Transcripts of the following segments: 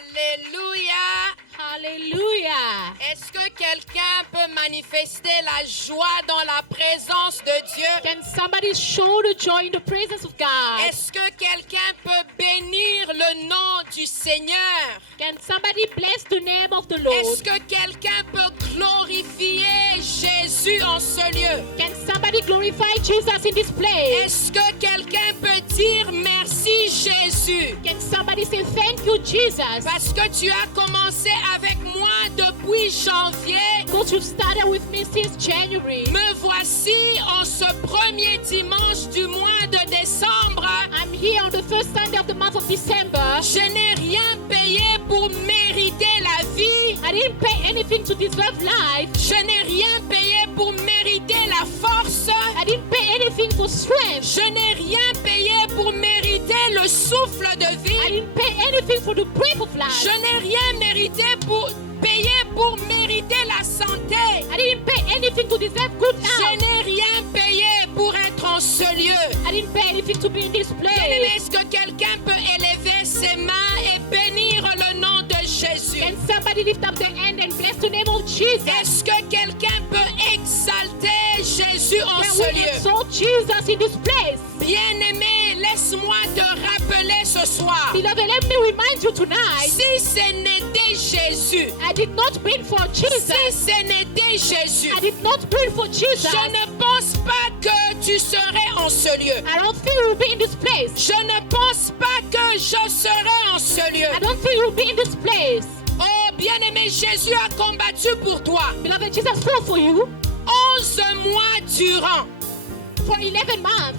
Alléluia. Hallelujah. Est-ce que quelqu'un peut manifester la joie dans la présence de Dieu? Can somebody show the joy in the presence of God? Est-ce que quelqu'un peut bénir le nom du Seigneur? Can somebody bless the name of the Lord? Est-ce que quelqu'un peut glorifier Jésus en ce lieu? Can somebody glorify Jesus in this place? Est-ce que quelqu'un peut dire merci Jésus? Can somebody say thank you, Jesus? Parce que tu as commencé avec moi depuis janvier. Because you've started with me since January. Me voici en ce premier dimanche du mois de décembre. I'm here on the first Sunday of the month of December. Je n'ai rien payé pour mériter la vie. I didn't pay anything to deserve life. Je n'ai rien payé pour mériter la force. I didn't pay anything for strength. Je n'ai rien payé pour mériter le souffle de I vie. didn't pay anything for the breath of life. Je n'ai rien payé pour mériter la santé. I didn't pay anything to deserve good Je health. n'ai rien payé pour être en ce lieu. I didn't pay anything to be in this Bien-aimé, place. est-ce que quelqu'un peut élever ses mains et bénir le nom de Jésus? Can somebody lift up their hand and bless the name of Jesus? Est-ce que quelqu'un peut exalter Jésus en Can ce we lieu? exalt Jesus in this place? Bien-aimé, laisse-moi te rappeler ce soir. Beloved, let me remind you tonight, Si ce n'était Jésus, I did not bring for Jesus. si ce n'était Jésus, I did not bring for Jesus. je ne pense pas que tu serais en ce lieu. I don't think you'll be in this place. Je ne pense pas que je serais en ce lieu. I don't think you'll be in this place. Oh, bien-aimé, Jésus a combattu pour toi. Beloved, Jesus fought for you 11 mois durant. for 11 months.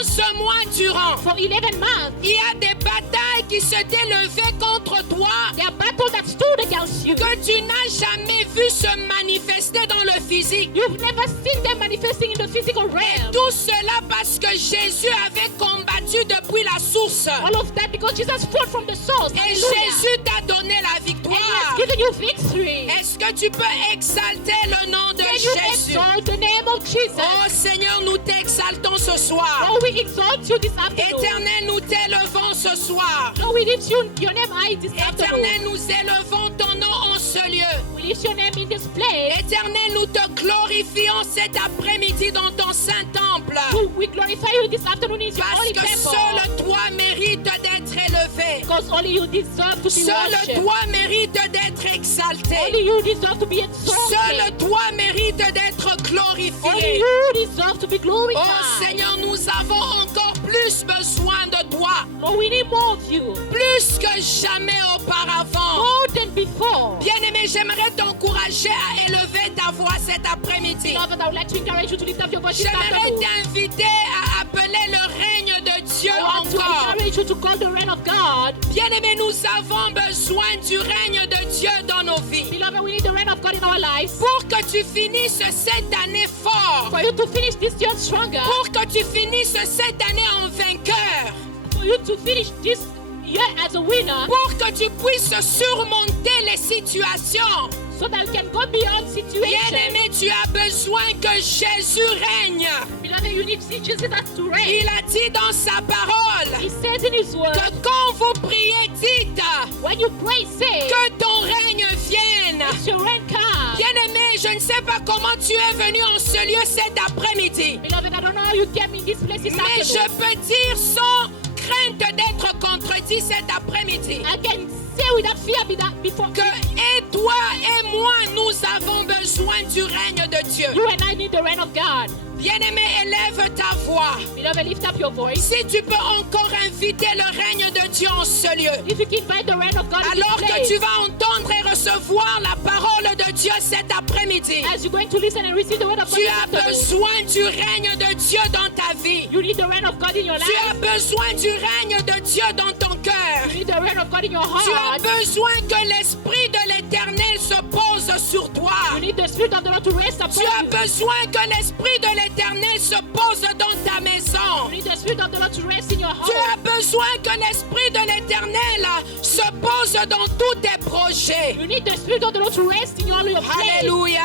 11 mois durant. For 11 months. Il y a des batailles qui se levées contre toi There are battles that stood against you. que tu n'as jamais vu se manifester dans le physique. You've never seen them manifesting in the physical realm. Tout cela parce que Jésus avait combattu depuis la source. All of that because Jesus fought from the source. Et Hallelujah. Jésus t'a donné la And he has victoire. given you victory. Est-ce que tu peux exalter le nom de Can you Jésus? exalt the name of Jesus? Oh Seigneur, nous t'exaltons ce soir. Oh, we exalt you this afternoon. Éternel, nous t'élevons ce soir. Oh, we lift your name high this afternoon. Éternel, nous élevons ton nom en ce lieu. We lift your name in this place. Éternel, nous te glorifions cet après-midi dans ton saint temple. We glorify you this afternoon in your Parce holy que temple. seul toi mérites d'être élevé. Because only you deserve to be Seul worshipped. toi mérites d'être exalté. Only you deserve to be exalted. Seul toi mérites d'être Only glorifié. you deserve to be glorified. Oh Seigneur, nous avons encore plus besoin de toi. Oh, we need more of you. Plus que jamais auparavant. More than before. Bien-aimé, j'aimerais t'encourager à élever ta voix cet après-midi. Beloved, I would like to encourage you to lift up your voice this J'aimerais afternoon. t'inviter à appeler le règne de Dieu I want to encore. encourage you to call the reign of God. Bien-aimé, nous avons besoin du règne de Dieu dans nos vies. Beloved, we need the reign of God in our lives. Pour que tu finisses cette année fort. For you to finish this year stronger. Pour que tu finisses cette année en vainqueur. For you to finish this year as a winner. Pour que tu puisses surmonter les situations. So that you can go beyond situations. Bien-aimé, tu as besoin que Jésus règne. Beloved, you need to see Jesus to reign. Il a dit dans sa parole He says in his word, que quand vous priez, dites when you pray, say, que ton règne vienne. let your reign come. Bien-aimé, je ne sais pas comment tu es venu en ce lieu cet après-midi. Beloved, I don't know how you came in this place this Mais je afternoon. peux dire sans crainte d'être contredit cet après-midi I can say without fear before que et toi et moi, nous avons besoin du règne de Dieu. you and I need the reign of God. Bien-aimé, élève ta voix. Beloved, lift up your voice. Si tu peux encore inviter le règne de Dieu en ce lieu, If you can invite the reign of God in alors this que place, tu vas entendre et recevoir la parole de Dieu cet après-midi, as you're going to listen and receive the word of God tu this as afternoon, besoin du règne de Dieu dans ta vie. you need the reign of God in your Tu life. as besoin du règne de Dieu dans ton cœur. You need the reign of God in your Tu as heart. besoin que l'Esprit de l'Éternel se pose sur toi. You need the Spirit of the Lord to rest upon Tu as you. besoin que l'Esprit de l'Éternel se pose dans ta maison. You need the Spirit of the Lord to rest in your Tu as heart. besoin que l'Esprit de l'Éternel se pose dans tous tes projets. You need the Spirit of the Lord to rest in all your plans. Alléluia.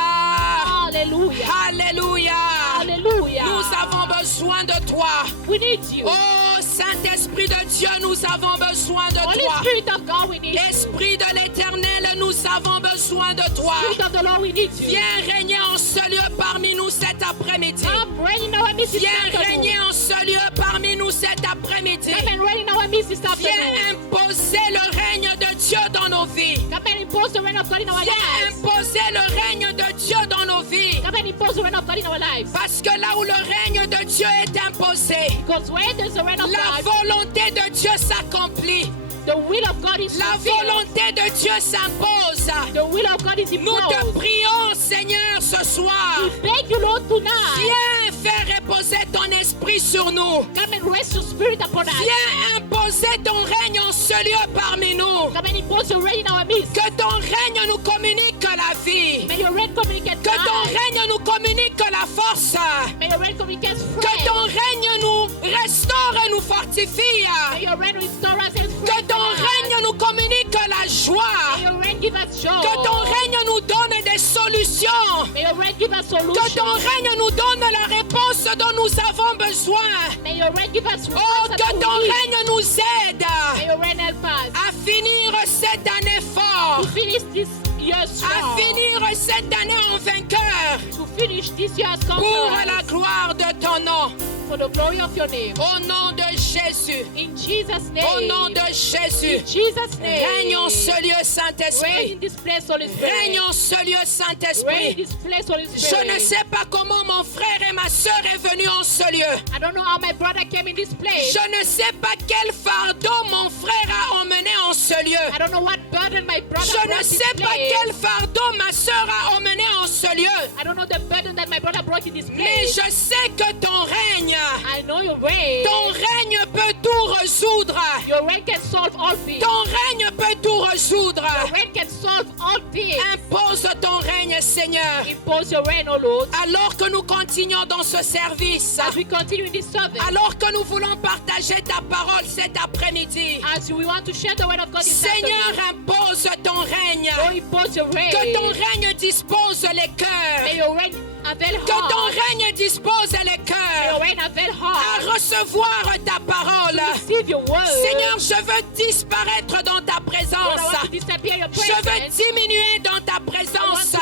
Hallelujah. Alléluia. Hallelujah. Nous avons besoin de toi. We need you. Oh Saint-Esprit de Dieu, nous avons besoin de Holy toi. Spirit of God, we need you. Esprit de l'Éternel, nous avons besoin de toi. Spirit of the Lord, we need you. Viens régner en ce lieu parmi nous cet après-midi. Come reign in our midst this Viens afternoon. régner en ce lieu parmi nous cet après-midi. Come and reign in our midst this afternoon. Viens imposer le règne de Dieu dans nos vies. Come and impose the reign of God in our Viens lives. imposer le règne de Dieu dans nos vies. Come and impose the reign of God in our lives. Parce que là où le règne de Dieu est imposé, Because where there's the reign of la God, volonté de Dieu s'accomplit. the will of God is La fulfilled. volonté de Dieu s'impose. The will of God is Nous te imposed. prions, Seigneur, ce soir. We beg you, Lord, tonight. Viens faire reposer ton esprit sur nous. Come and rest your spirit upon us. Viens imposer ton règne en ce lieu parmi nous. Come and impose your reign in our midst. Que ton règne nous communique la vie. May your reign communicate Que ton life. règne nous communique la force. May your reign communicate Que strength. ton règne nous restaure et nous fortifie. May your reign restore us and Que strengthen ton us. règne nous communique la joie. May your reign give us joy. Que ton règne nous donne des solutions. May your reign give us Que solution. ton règne nous donne la réponse dont nous avons besoin. May your reign give us Oh, answer que that ton we need. règne nous aide May your reign help us à finir cette année fort. to finish this year À strong. finir cette année en vainqueur. To finish this year as Pour conquerors. la gloire de ton nom. For the glory of your name. Au nom de Jésus. In Jesus' name. Au nom de Jésus. In Jesus' name. Règne en ce lieu, Reign Saint-Esprit. in this place, Holy Spirit. Règne en ce lieu, Reign in Saint-Esprit. this place, Holy Je Spirit. ne sais pas comment mon frère et ma soeur est venu en ce lieu. I don't know how my brother came in this place. Je ne sais pas quel fardeau mon frère a emmené en ce lieu. I don't know what burden my brother Je ne brought this sais pas place. quel fardeau ma soeur a emmené en ce lieu. I don't know the burden that my brother brought in this Mais place. je sais que ton règne, I know your reign. ton règne peut tout résoudre. Your reign can solve all things. Ton règne peut tout résoudre. Your reign can solve all things. Impose ton règne, Seigneur. Impose your reign, O Lord. Alors que nous continuons dans ce service, As we continue in this service, alors que nous voulons partager ta parole cet après-midi, as we want to share the word of God this Seigneur, afternoon, impose ton règne. oh, impose your reign. Que ton règne dispose les May cœurs. your reign avail Que ton heart. règne dispose les May your cœurs reign avail à heart. recevoir ta parole. Receive your word. Seigneur, je veux disparaître dans ta Lord, présence. I want to disappear your Je veux presence. diminuer dans ta présence.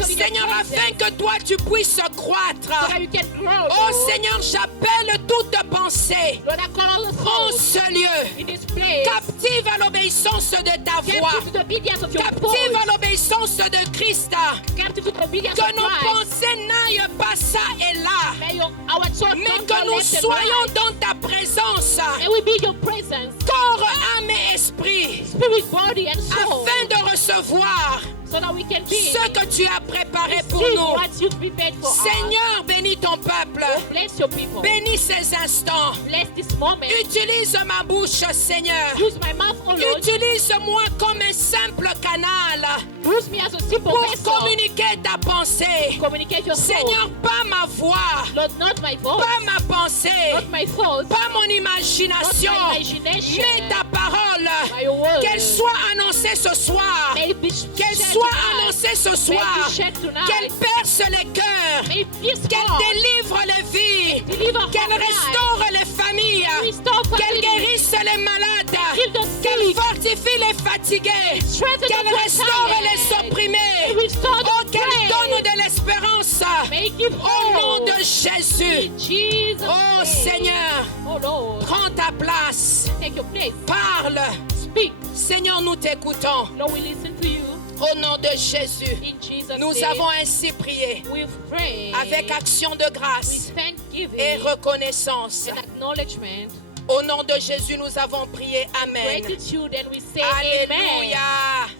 Seigneur, afin que toi tu puisses So croître. that you can grow. Oh Lord. Seigneur, j'appelle toute pensée Lord, I call all the en souls ce lieu in this place. captive à l'obéissance de ta voix. Captive to the obedience of your Captive voice. à l'obéissance de Christ. Captive to the obedience Que of nos Christ. pensées n'aillent pas ça et là. May our thoughts Mais don't que go nous left and soyons right. dans ta présence. May we be your presence, Corps, âme et esprit. spirit, body, and soul, Afin de recevoir so that we can be ce que tu as préparé pour receive nous. what you've prepared for us. Seigneur, bénis ton peuple. Oh, bless your people. Bénis ces instants. Bless this moment. Utilise ma bouche, Seigneur. Use my mouth, oh Lord. Utilise-moi comme un simple canal Use me as a simple pour vessel. communiquer ta pensée. Communicate your Seigneur, thoughts. pas ma voix, Lord, not my voice, pas ma pensée, not my thoughts, pas mon imagination, Not my imagination. mais ta parole. my word. Qu'elle soit annoncée ce soir. May it be Qu'elle shared soit tonight. annoncée ce May soir. it be shared tonight. Qu'elle perce les cœurs. May it pierce Qu'elle hearts. délivre les vies. Deliver Qu'elle hearts. restaure les familles. Restore Qu'elle families. guérisse les malades. Heal the Qu'elle sick. fortifie les fatigués. Strengthen Qu'elle the restaure tired. les opprimés. Restore the Oh, qu'elle praise. donne de l'espérance. May it give Au nom hope. de Jésus. In Jesus' Oh name. Seigneur, Oh Lord, prends ta place. take your place. Parle. Speak. Seigneur, nous t'écoutons. Lord, we listen to you. Au nom de Jésus. In Jesus' Nous name. avons ainsi prié We've prayed avec action de grâce with thanksgiving et reconnaissance. and acknowledgement. Au nom de Jésus, nous avons prié. Amen. Gratitude, and we say Alléluia.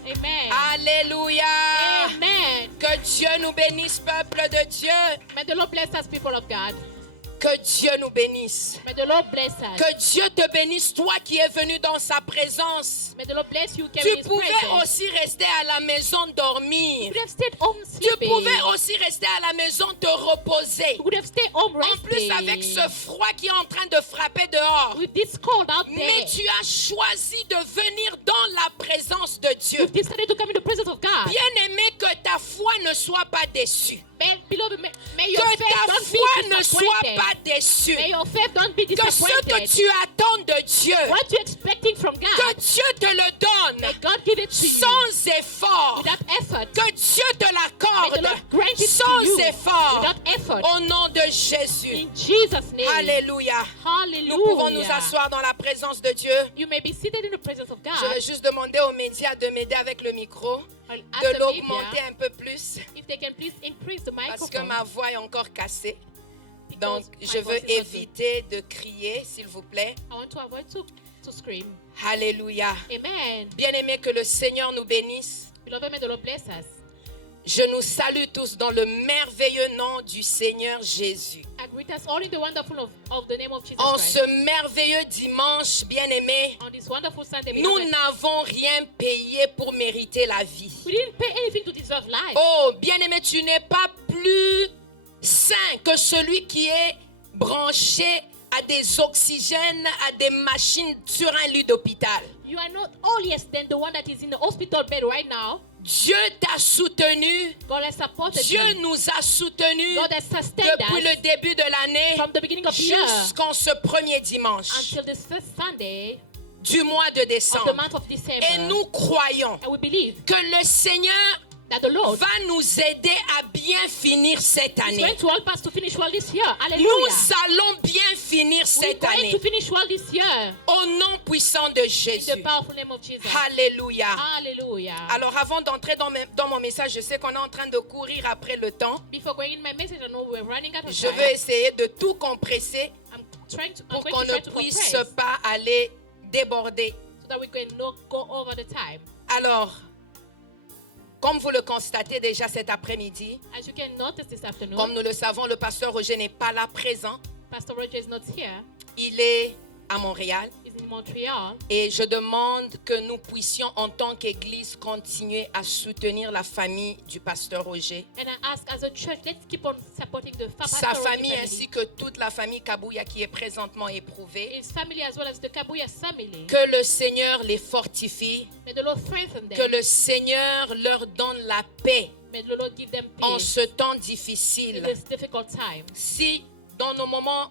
amen. Amen. Alléluia. Amen. Que Dieu nous bénisse, peuple de Dieu. May the Lord bless us, people of God. Que Dieu nous bénisse. May the Lord bless us. Que Dieu te bénisse, toi qui es venu dans sa présence. May the Lord bless you. Came Tu in His pouvais presence. aussi rester à la maison dormir. You could have stayed home Tu sleeping. pouvais aussi rester à la maison te reposer. You could have stayed home En plus, resting. avec ce froid qui est en train de frapper dehors. With this cold out Mais there, tu as choisi de venir dans la présence de Dieu. you've decided to come in the presence of God. Bien-aimé, que ta foi ne soit pas déçue. Beloved, may your Que faith ta don't be foi ne soit disappointed. pas déçue. May your faith don't be Que ce disappointed. que tu attends de Dieu, What you're expecting from que God, Dieu te le may donne God give it to you sans effort. without effort. Que Dieu te May the l'accorde Lord grant it to sans you effort. without effort. Au nom de Jésus. In Jesus' name. Alléluia. Hallelujah. Nous pouvons nous asseoir dans la présence de Dieu. You may be seated in the presence of God. Je vais juste demander aux médias de m'aider avec le micro, I'll ask de the l'augmenter media un peu plus, if they can please increase the parce que microphone. ma voix est encore cassée. Because Donc, my je veux voice is not good. éviter de crier, s'il vous plaît. I want to avoid to scream. Alléluia. Amen. Bien-aimés, que le Seigneur nous bénisse. Beloved, may the Lord bless us. Je nous salue tous dans le merveilleux nom du Seigneur Jésus. I greet us all in the wonderful of the name of Jesus En Christ. ce merveilleux dimanche, bien-aimés, On this wonderful Sunday, nous beloved, n'avons rien payé pour mériter la vie. we didn't pay anything to deserve life. Oh, bien-aimé, tu n'es pas plus saint que celui qui est branché à des oxygènes, à des machines sur un lit d'hôpital. You are not holier than the one that is in the hospital bed right now. Dieu t'a soutenu. God has supported Dieu you. nous a soutenus God has sustained depuis us le début de l'année from the beginning of the year jusqu'en ce premier dimanche until this first Sunday du mois de of the décembre. month of December. Et nous croyons And we believe que le Seigneur that the Lord va nous aider à bien finir cette is année. going to help us to finish well this year. Hallelujah. Nous allons bien finir We're cette going année to finish well this year au nom puissant de in Jésus. the powerful name of Jesus. Alléluia. Hallelujah. Alors avant d'entrer dans mon message, je sais qu'on est en train de courir après le temps. Before going in my message, I know we're running out of Je time. veux essayer de tout compresser I'm going pour to qu'on try ne to puisse compress pas aller déborder. so that we can not go over the time. Alors, comme vous le constatez déjà cet après-midi, As you can notice this afternoon, comme nous le savons, le pasteur Roger n'est pas là présent. Pastor Roger is not here. Il est à Montréal. He's in Montreal. Et je demande que nous puissions, en tant qu'Église, continuer à soutenir la famille du pasteur Roger, And I ask, as a church, let's keep on supporting the sa Pastor Roger famille ainsi que toute la famille Kabouya qui est présentement éprouvée. his family as well as the Kabuya family. Que le Seigneur les fortifie, May the Lord strengthen them. que le Seigneur leur donne la paix May the Lord give them en peace ce temps in difficile. this difficult time. Si dans nos moments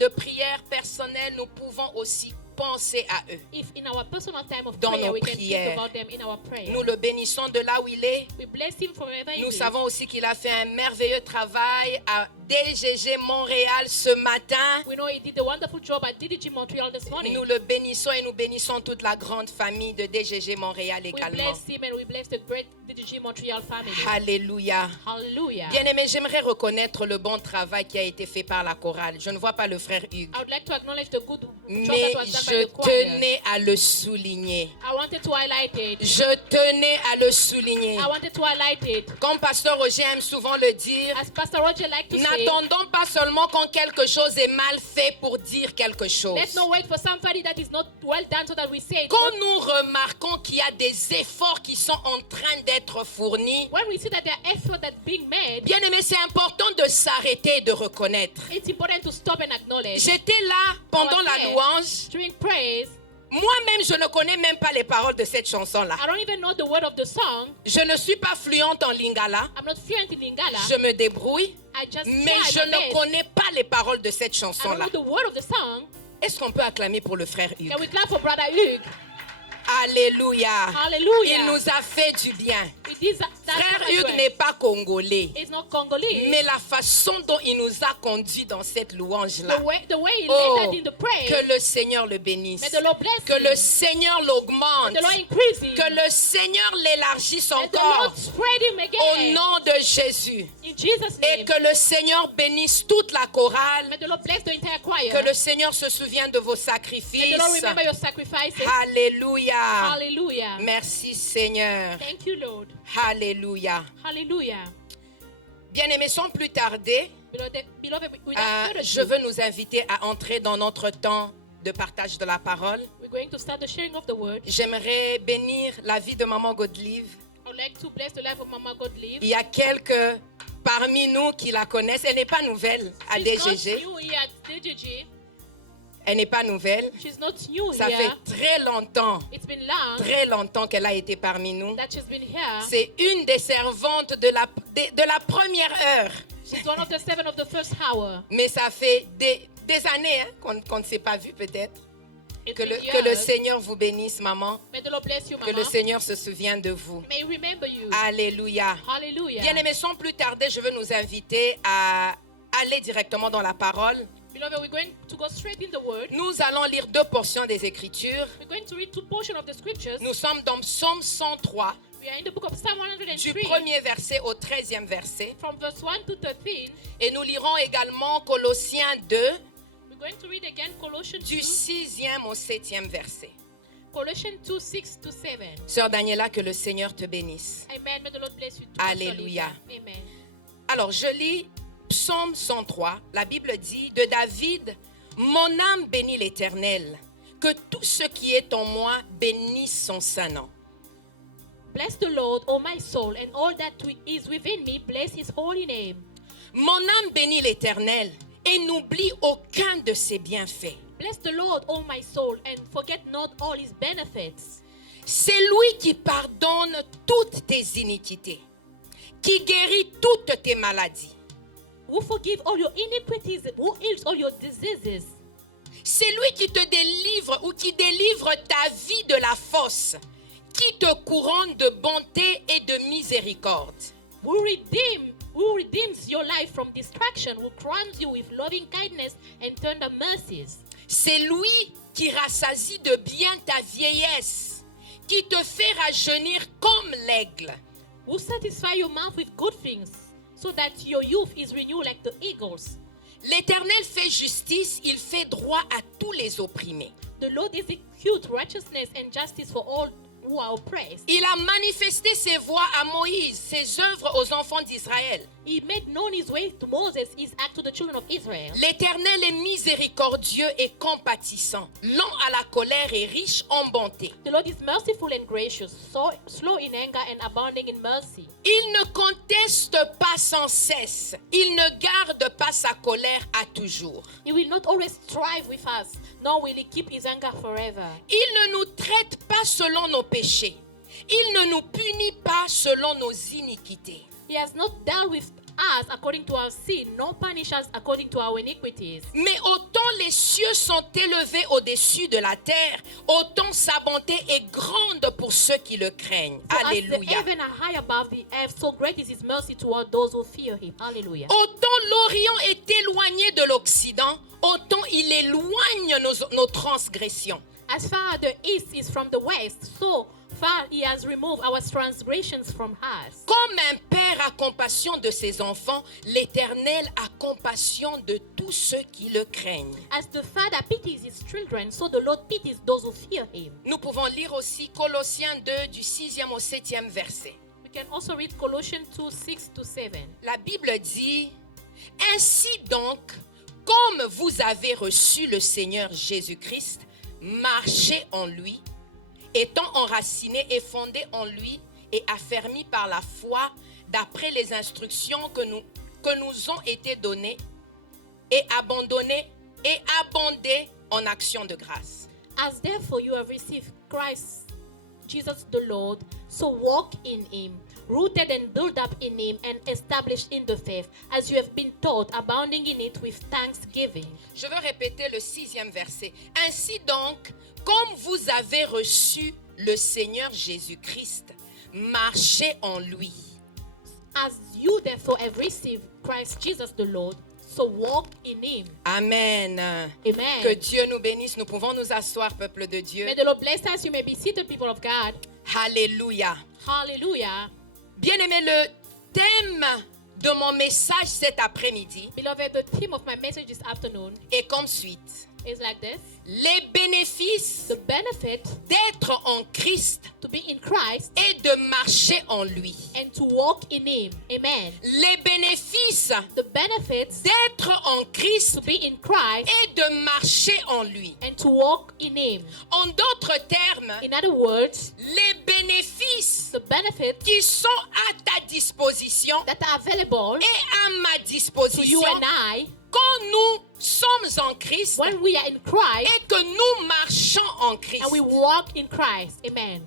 de prière personnelle, nous pouvons aussi penser à eux. If in our personal time of Dans prayer, nos we can prières. think about them in our prayer. Nous le bénissons de là où il est. We bless him forever. Nous savons aussi qu'il a fait un merveilleux travail à DGG Montréal ce matin. We know he did a wonderful job at DDG Montreal this morning. Nous le bénissons et nous bénissons toute la grande famille de DGG Montréal We également. bless him and we bless the great DDG Montreal family. Alléluia. Hallelujah. Bien-aimé, j'aimerais reconnaître le bon travail qui a été fait par la chorale. Je ne vois pas le frère Hugues, I would like to acknowledge the good job mais that was done by je the choir. tenais à le souligner. I wanted to highlight it. Je tenais à le souligner. I wanted to highlight it. Comme Pasteur Roger aime souvent le dire, As Pastor Roger like to say, n'attendons pas seulement quand quelque chose est mal fait pour dire quelque chose. let's not wait for somebody that is not well done so that we say it. Quand nous remarquons qu'il y a des efforts qui sont en train d'être fournis, When we see that there are efforts that's being made, bien aimé, c'est important de s'arrêter et de reconnaître. it's important to stop and acknowledge. J'étais là pendant I was la there. louange. During praise, Moi-même, je ne connais même pas les paroles de cette chanson-là. I don't even know the word of the song. Je ne suis pas fluente en lingala. I'm not fluent in Lingala. Je me débrouille, I just mais try je my ne best. connais pas les paroles de cette I don't chanson-là. know the word of the song. Est-ce qu'on peut acclamer pour le frère Hugues? Can we clap for Brother Hugh? Alléluia. Hallelujah. Il nous a fait du bien. It is that Frère kind of Hugues way. n'est pas congolais, It's not Congolese. mais la façon dont il nous a conduits dans cette louange-là, The way he oh, led us in the praise. que le Seigneur le bénisse, May the Lord bless que him. le Seigneur l'augmente, May the Lord increase him. que le Seigneur l'élargisse May the encore Lord spread him au again. nom de Jésus. In Jesus' Et name. que le Seigneur bénisse toute la chorale, May the Lord bless the entire choir. que le Seigneur se souvienne de vos May sacrifices. the Lord remember your sacrifices. Alléluia. Hallelujah. Merci Seigneur. Thank you, Lord. Alléluia. Hallelujah. Bien-aimés, sans plus tarder, Beloved, without further je ado, veux nous inviter à entrer dans notre temps de partage de la parole. we're going to start the sharing of the word. J'aimerais bénir la vie de Maman Godelive. I would like to bless the life of Mama Godlive. Il y a quelques parmi nous qui la connaissent. Elle n'est pas nouvelle à She's not DGG. new here at DGG. Elle n'est pas nouvelle. She's not new Ça fait here. très It's been long qu'elle a été parmi nous. that she's been here. C'est une des servantes de la première heure. She's one of the 7 of the first hour. Mais ça fait des années qu'on ne s'est pas vu peut-être. It's Que been le years. Seigneur vous bénisse, maman. May the Lord bless you, Que Mama. le Seigneur se souvienne de vous. May He remember you. Alléluia. Hallelujah. Bien-aimés, sans plus tarder, je veux nous inviter à aller directement dans la parole. Beloved, we're going to go straight in the Word. Nous allons lire 2 portions des Écritures. We're going to read 2 portions of the scriptures. Nous sommes dans Psaume 103, We are in the book of Psalm du 103, premier verset au 13e verset. from verse 1 to 13. Et nous lirons également Colossiens 2, We're going to read again Colossians du 2, 6e au 7e verset. Colossians 2, 6 to 7. Sœur Daniela, que le Seigneur te bénisse. Amen. May the Lord bless you too. Alléluia. Amen. Alors, je lis Psaume 103. La Bible dit, de David, mon âme bénit l'Éternel. Que tout ce qui est en moi bénisse son saint nom. Bless the Lord, O my soul, and all that is within me, bless His holy name. Mon âme bénit l'Éternel et n'oublie aucun de ses bienfaits. Bless the Lord, O my soul, and forget not all His benefits. C'est lui qui pardonne toutes tes iniquités, qui guérit toutes tes maladies. Who forgive all your iniquities, who heals all your diseases. C'est lui qui te délivre ou qui délivre ta vie de la fosse, qui te couronne de bonté et de miséricorde. Who redeems your life from destruction, who crowns you with loving kindness and tender mercies. C'est lui qui rassasie de bien ta vieillesse, qui te fait rajeunir comme l'aigle. Who satisfy your mouth with good things, so that your youth is renewed like the eagles. L'Éternel fait justice, il fait droit à tous les opprimés. The Lord executes righteousness and justice for all who are oppressed. Il a manifesté ses voies à Moïse, ses œuvres aux enfants d'Israël. He made known His ways to Moses, His act to the children of Israel. L'Éternel est miséricordieux et compatissant, lent à la colère et riche en bonté. The Lord is merciful and gracious, so slow in anger and abounding in mercy. Il ne conteste pas sans cesse, il ne garde pas sa colère à toujours. He will not always strive with us, nor will He keep His anger forever. Il ne nous traite pas selon nos péchés, il ne nous punit pas selon nos iniquités. He has not dealt with us according to our sin, nor punished us according to our iniquities. Mais autant les cieux sont élevés au-dessus de la terre, autant sa bonté est grande pour ceux qui le craignent. For as the Alléluia. heaven are high above the earth, so great is His mercy toward those who fear Him. Hallelujah. Autant l'Orient est éloigné de l'Occident, autant il éloigne nos transgressions. As far as the east is from the west, so far He has removed our transgressions from us. Comme un père a compassion de ses enfants, l'Éternel a compassion de tous ceux qui le craignent. As the Father pities His children, so the Lord pities those who fear Him. Nous pouvons lire aussi Colossiens 2 du 6e au 7e verset. We can also read Colossians 2, 6 to 7. La Bible dit, « Ainsi donc, comme vous avez reçu le Seigneur Jésus-Christ, marchez en lui, étant enracinés et fondés en lui et affermis par la foi d'après les instructions que nous ont été données et abondés en actions de grâce. As therefore you have received Christ Jesus the Lord, so walk in Him, rooted and built up in Him and established in the faith, as you have been taught, abounding in it with thanksgiving. » Je veux répéter le 6e verset. « Ainsi donc, comme vous avez reçu le Seigneur Jésus-Christ, marchez en lui. » As you therefore have received Christ Jesus the Lord, so walk in Him. Amen. Amen. Que Dieu nous bénisse. Nous pouvons nous asseoir, peuple de Dieu. May the Lord bless us. You may be seated, people of God. Alléluia. Hallelujah. Bien-aimé, le thème de mon message cet après-midi Beloved, the theme of my message this afternoon est comme suite. is like this. Les bénéfices The benefit d'être en Christ to be in Christ et de marcher en lui. and to walk in Him. Amen. Les bénéfices The benefits d'être en Christ to be in Christ et de marcher en lui. and to walk in Him. En d'autres termes, In other words, les bénéfices the benefits qui sont à ta disposition that are available et à ma to disposition you and I quand nous sommes en Christ when we are in Christ et que nous marchons en Christ. and we walk in Christ. Amen.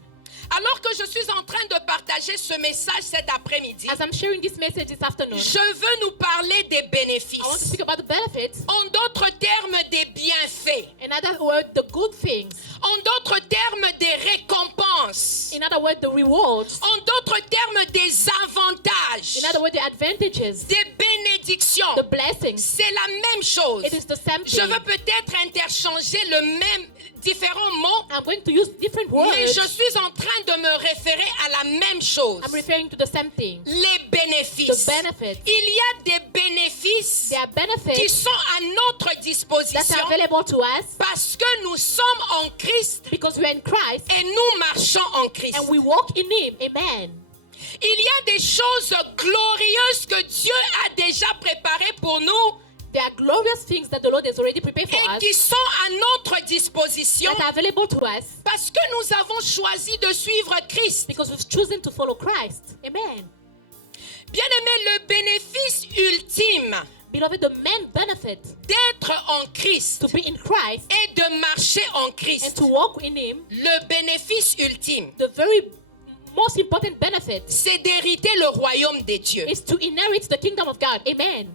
Alors que je suis en train de partager ce message cet après-midi, As I'm sharing this message this afternoon, je veux nous parler des I want to bénéfices. speak about the benefits. En d'autres termes, des bienfaits. In other words, the good things. En d'autres termes, des récompenses. In other words, the rewards. En d'autres termes, des avantages. In other words, the advantages, Des bénédictions. the blessings. C'est la même chose. It is the same Je thing. veux peut-être interchanger différents mots, I'm going to use different words. mais je suis en train de me référer à la même chose. I'm referring to the same thing. Les bénéfices. The benefits. Il y a des bénéfices There are qui benefits sont à notre that disposition are available to us parce que nous sommes en Christ because we are in Christ et nous marchons en Christ. and we walk in Him. Amen. Il y a des choses glorieuses que Dieu a déjà préparées pour nous There are glorious things that the Lord has already prepared for et us qui sont à notre disposition that are available to us parce que nous avons choisi de suivre Christ. because we've chosen to follow Christ. Amen. Bien-aimé, le bénéfice ultime Beloved, the main benefit d'être en Christ to be in Christ et de marcher en and Christ, to walk in Him, le bénéfice ultime, the very most important benefit c'est d'hériter le royaume des dieux. is to inherit the kingdom of God. Amen.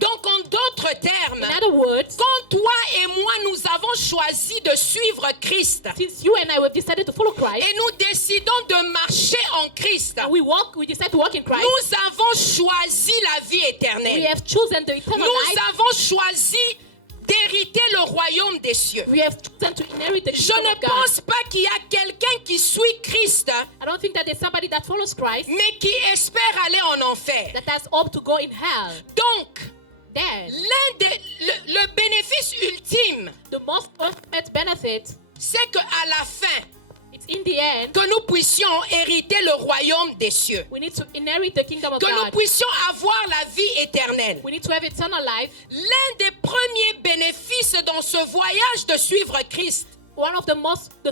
Donc, en d'autres termes, In other words, quand toi et moi, nous avons choisi de suivre Christ since you and I have decided to follow Christ, et nous décidons de marcher en Christ, and we decide to walk in Christ, nous avons choisi la vie we éternelle. have chosen the eternal Nous life. avons choisi d'hériter le royaume des cieux. We have chosen to inherit the Je kingdom ne of God. pense pas qu'il y a quelqu'un qui suit Christ, I don't think that there's somebody that follows Christ mais qui espère aller en enfer. that has hope to go in hell. Donc, Then, le bénéfice ultime, the most ultimate benefit, c'est qu'à la fin, it's in the end, que nous puissions hériter le royaume des cieux. we need to inherit the kingdom of Que nous God. puissions avoir la vie éternelle. We need to have eternal life. L'un des premiers bénéfices dans ce voyage de suivre Christ, One of the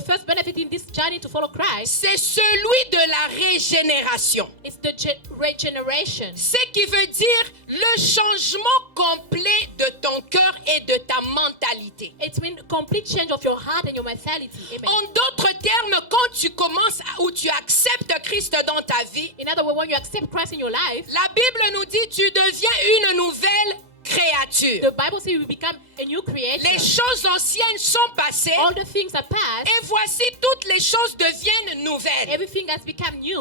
first benefit in this journey to follow Christ c'est celui de la régénération. is the regeneration. Ce qui veut dire le changement complet de ton cœur et de ta mentalité. It means complete change of your heart and your mentality. Amen. En d'autres termes, quand tu commences ou tu acceptes Christ dans ta vie, In other words, when you accept Christ in your life, la Bible nous dit tu deviens une nouvelle créature. the Bible says you become a new creation. Les choses anciennes sont passées All the things are past. et voici toutes les choses deviennent nouvelles. Everything has become new.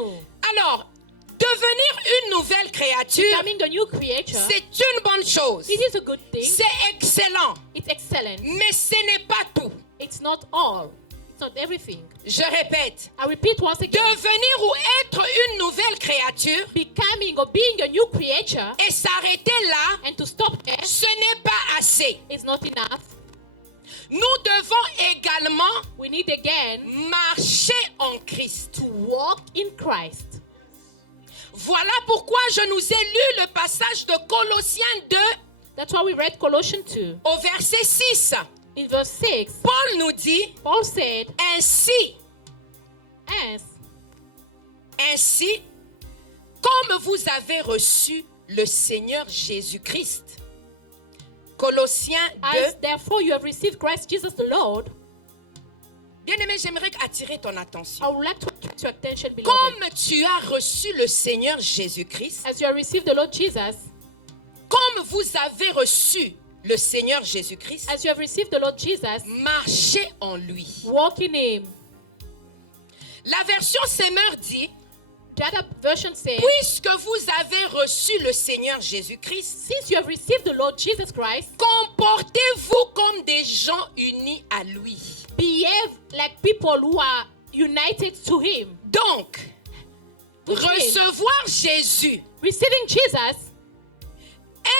Alors, devenir une nouvelle créature, Becoming a new creature, c'est une bonne chose. it is a good thing. C'est excellent, It's excellent. mais ce n'est pas tout. It's not all. It's not everything. Je répète, I repeat once again. devenir ou être une nouvelle créature Becoming or being a new creature et s'arrêter là, and to stop there ce n'est pas assez. is not enough. Nous devons également We need again marcher en Christ. to walk in Christ. Voilà pourquoi je nous ai lu le passage de Colossiens 2 That's why we read Colossians 2. au verset 6. In verse 6, Paul nous dit, Paul said, ainsi, comme vous avez reçu le Seigneur Jésus-Christ. Colossiens 2. as therefore you have received Christ Jesus the Lord, Bien-aimé, j'aimerais attirer ton attention. I would like to attract your attention, beloved. Comme tu as reçu le Seigneur Jésus-Christ, As you have received the Lord Jesus, comme vous avez reçu le Seigneur Jésus-Christ, as you have received the Lord Jesus, marchez en lui. walk in Him. La version Semeur dit, The other version says, puisque vous avez reçu le Seigneur Jésus-Christ, since you have received the Lord Jesus Christ, comportez-vous comme des gens unis à lui. behave like people who are united to Him. Donc, Which means, recevoir Jésus, receiving Jesus,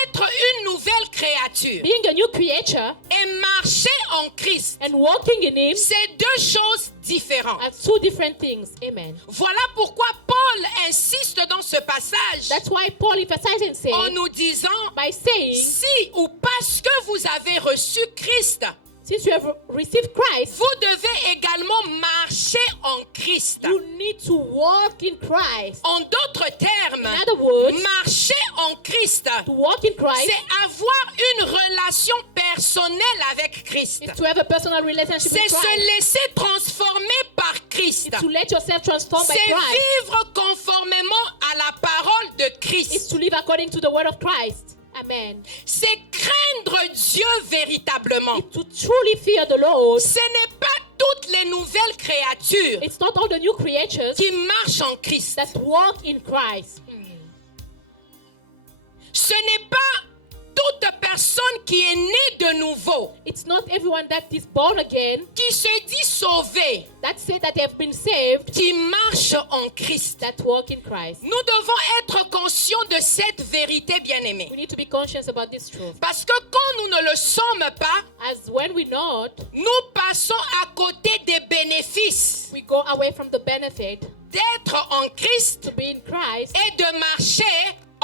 être une nouvelle créature being a new creature, et marcher en Christ, and walking in Him c'est deux choses différentes. are two different things. Amen. Voilà pourquoi Paul insiste dans ce passage That's why Paul emphasizes and en says, nous disant, by saying, si ou parce que vous avez reçu Christ, Since you have received Christ, vous devez également marcher en Christ. you need to walk in Christ. En d'autres termes, In other words, marcher en Christ, to walk in Christ c'est avoir une relation personnelle avec Christ. is to have a personal relationship C'est with se Christ. laisser transformer par Christ. It's to let yourself transform by C'est Christ. vivre conformément à la parole de It's Christ. to live according to the word of Christ. Amen. C'est craindre Dieu véritablement. It's to truly fear the Lord. Ce n'est pas toutes les nouvelles créatures It's not all the new creatures qui marchent en Christ. that walk in Christ. Ce n'est pas toute personne qui est née de nouveau, It's not everyone that is born again qui se dit sauvée, that say that they have been saved qui marche en Christ. that walk in Christ. Nous devons être conscients de cette vérité, bien-aimés. We need to be conscious about this truth. Parce que quand nous ne le sommes pas, As when we not, nous passons à côté des bénéfices we go away from the benefit d'être en Christ to be in Christ et de marcher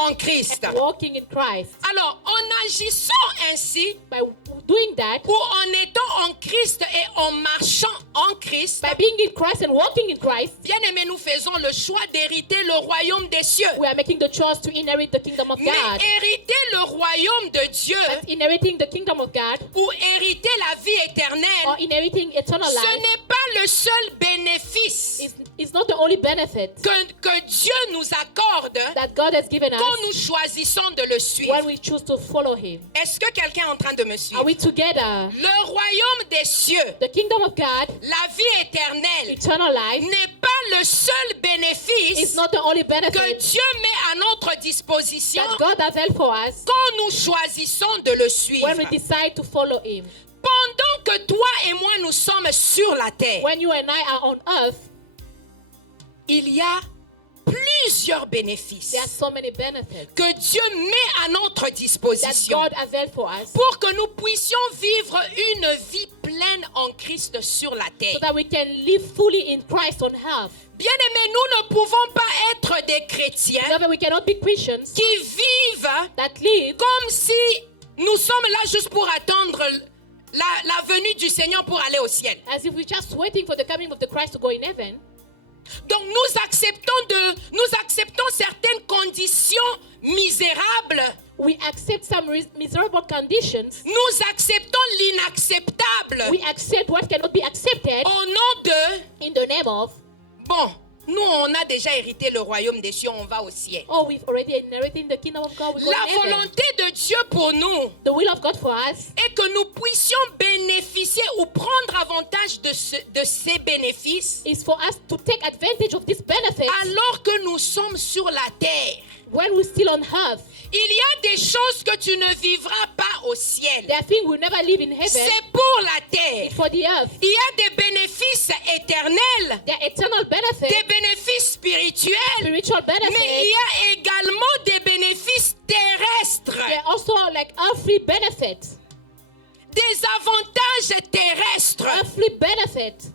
en Christ. and walking in Christ. Alors, en agissant ainsi, By doing that, ou en étant en Christ et en marchant en Christ, by being in Christ and walking in Christ, bien-aimés, nous faisons le choix d'hériter le royaume des cieux. we are making the choice to inherit the kingdom of Mais God. hériter le royaume de Dieu But inheriting the kingdom of God ou hériter la vie or éternelle, inheriting eternal ce life n'est pas le seul bénéfice is not the only benefit que Dieu nous accorde that God has given us quand nous choisissons de le when suivre. we choose to follow Him. Est-ce que quelqu'un est en train de me Are suivre? we together? Le royaume des cieux, The kingdom of God, la vie éternelle, eternal life, n'est pas le seul is bénéfice not the only que benefit Dieu met à notre disposition that God has held for us quand nous choisissons de le suivre. when we decide to follow Him. Pendant que toi et moi nous sommes sur la terre, When you and I are on earth, il y a plusieurs bénéfices there are so many benefits que Dieu met à notre that disposition God has held for us pour que nous puissions vivre une vie pleine en Christ sur la so terre. that we can live fully in Christ on earth. Bien-aimés, nous ne pouvons pas être des chrétiens However, we cannot be Christians qui vivent that live comme si nous sommes là juste pour attendre la venue du Seigneur pour aller au ciel. as if we're just waiting for the coming of the Christ to go in heaven. Donc nous acceptons certaines conditions misérables. We accept some miserable conditions. Nous acceptons l'inacceptable We accept what cannot be accepted au nom de... in the name of, Bon, nous on a déjà hérité le royaume des cieux, on va au ciel. oh, we've already inherited the kingdom of God. We go La in heaven. volonté de Dieu pour nous The will of God for us est que nous puissions bénéficier ou prendre avantage de ces bénéfices is for us to take advantage of this benefit alors que nous sommes sur la terre. when we're still on earth. Il y a des choses que tu ne vivras pas au ciel. There are things we'll never live in heaven. C'est pour la terre. It's for the earth. Il y a des bénéfices éternels, There are eternal des benefits, bénéfices spirituels, spiritual mais il benefits. y a également des bénéfices terrestres, There are also like earthly benefits. des avantages terrestres, Earthly benefits.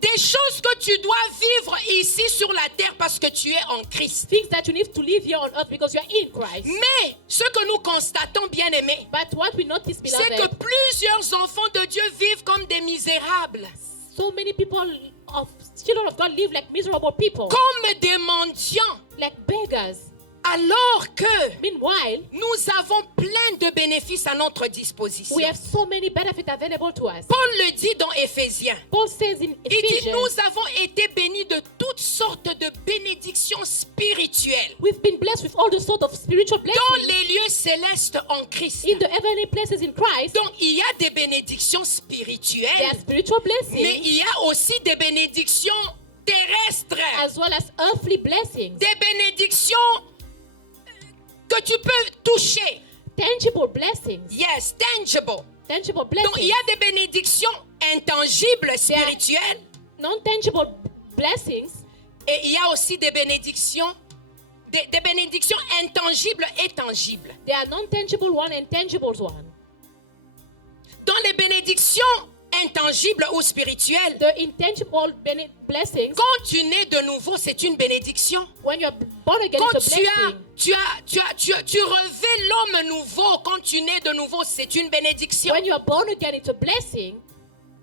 des choses que tu dois vivre ici sur la terre parce que tu es en Christ. Things that you need to live here on earth because you are in Christ. Mais ce que nous constatons, bien aimés, But what we notice, c'est que beloved, plusieurs enfants de Dieu vivent comme des misérables, so many people of children of God live like miserable people, comme des mendiants, like beggars. alors que Meanwhile, nous avons plein de bénéfices à notre disposition. we have so many benefits available to us. Paul le dit dans Éphésiens. Paul says in Il dit, Ephesians, nous avons été bénis de toutes sortes de bénédictions spirituelles we've been blessed with all the sort of spiritual dans blessings les lieux célestes en Christ. in the heavenly places in Christ. Donc, il y a des bénédictions There spirituelles, are spiritual mais blessings il y a aussi des bénédictions terrestres, as well as earthly blessings, des bénédictions que tu peux toucher. tangible blessings, Yes, tangible. tangible Donc, il y blessings, a des bénédictions intangibles, spirituelles, non-tangible blessings, et il y a aussi des bénédictions, des bénédictions intangibles et tangibles. there are non-tangible one and tangible one. Dans les bénédictions intangibles ou spirituelles. The intangible blessings, Quand tu nais de nouveau, c'est une bénédiction. when you're born again, Quand it's a blessing. tu revêts l'homme nouveau, quand tu nais de nouveau, c'est une bénédiction. When you are born again, it's a blessing.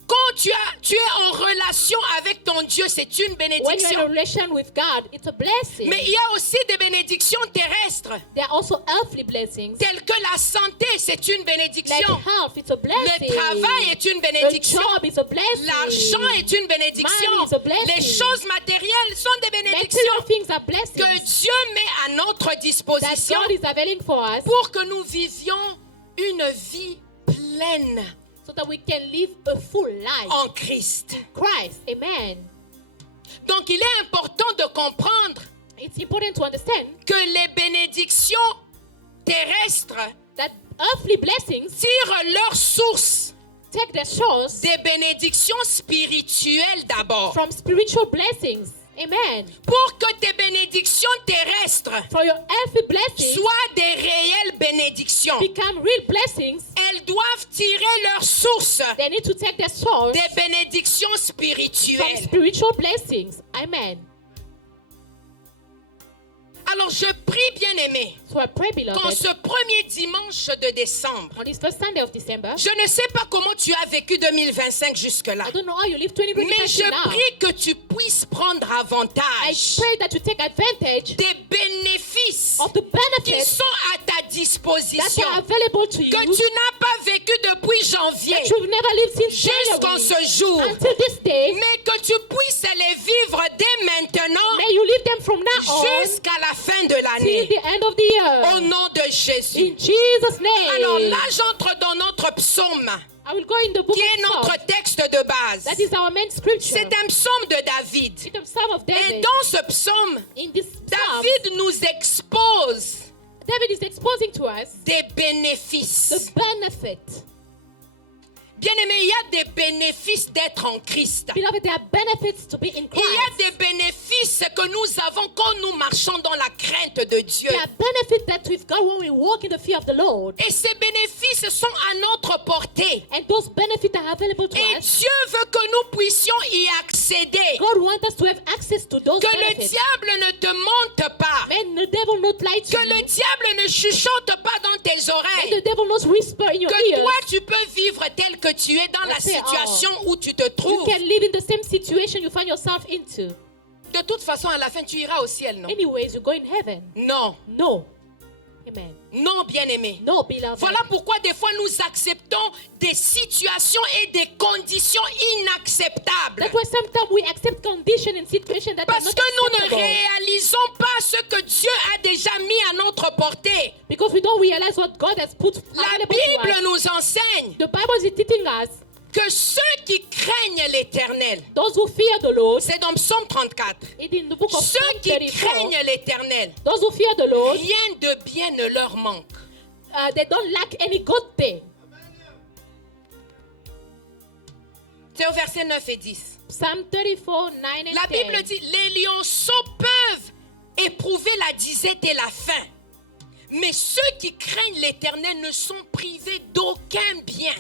Quand tu es en relation avec ton Dieu, c'est une When you're in a bénédiction. relation with God, it's a blessing. Mais il y a aussi des bénédictions terrestres, There are also earthly blessings. telles que la santé, c'est une Like bénédiction. health, it's a blessing. Le travail est une The bénédiction. job is a blessing. L'argent est une bénédiction. Money is a blessing. Les choses matérielles sont des bénédictions Material things are blessings que Dieu met à notre that disposition God is availing for us pour que nous vivions une vie pleine so that we can live a full life. en Christ. Christ, amen. Donc il est important de comprendre It's important to understand que les bénédictions terrestres that earthly blessings tirent leur source take their source des bénédictions spirituelles d'abord. from spiritual blessings. Amen. Pour que tes bénédictions terrestres For your earthly blessings soient des réelles bénédictions, become real blessings, elles doivent tirer leur source they need to take their source des bénédictions from spirituelles. spiritual blessings. Amen. Alors je prie, bien-aimé, So I pray, qu'en beloved, ce premier dimanche de décembre, on this first Sunday of December, je ne sais pas comment tu as vécu 2025 jusque-là, I don't know how you live mais 2025 je now. prie que tu puisses prendre I avantage pray that you take advantage des bénéfices of the qui benefits sont à ta that disposition, are available to you que tu n'as pas vécu depuis janvier that you've never lived since jusqu'en January ce jour, until this day. mais que tu puisses les vivre dès maintenant May you live them from now on jusqu'à la fin de till l'année. the end of the Au year. nom de Jésus. In Jesus' Alors name. là, j'entre dans notre psaume, I will go in the book qui est of notre Psalms. texte de base. That is our main scripture. C'est un psaume de David. It's the Psalm of Et David. dans ce psaume, In this psalm, David nous expose David is exposing to us des the bénéfices. benefit. Bien-aimé, il y a des bénéfices d'être en Christ. Beloved, there are benefits to be in Il y a Christ. des bénéfices que nous avons quand nous marchons dans la crainte de Dieu. There are benefits that we've got when we walk in the fear of the Lord. Et ces bénéfices sont à notre portée. And those benefits are available to Et us. Dieu veut que nous puissions y accéder. God wants us to have access to those Que le benefits. diable ne te mente pas. And the devil not lie to Que le you. diable ne chuchote pas dans tes And oreilles. the devil not whisper in your Que ears. toi, tu peux vivre tel que tu es dans la Say, situation où tu te You trouves. can live in the same situation you find yourself into. De toute façon, à la fin, tu iras au ciel, non? Anyways, you go in heaven. Non. No. Amen. Non, bien-aimé. No, beloved. Voilà pourquoi des fois nous acceptons des situations et des conditions inacceptables. That's why sometimes we accept conditions and situations that are Parce not que nous ne acceptable. réalisons pas ce que Dieu a déjà mis à notre portée. Because we don't realize what God has put La available to Bible us. nous enseigne The Bible is teaching us, que ceux qui craignent l'Éternel, those who fear the Lord, c'est dans Psaume 34, it in the book of ceux Psalm qui 34, craignent l'Éternel, those who fear the Lord, rien de bien ne leur manque. they don't lack any good thing. C'est au verset 9 et 10. Psalm 34, 9 and La 10. Bible dit, les lionceaux peuvent éprouver la disette et la faim, mais ceux qui craignent l'Éternel ne sont privés d'aucun bien.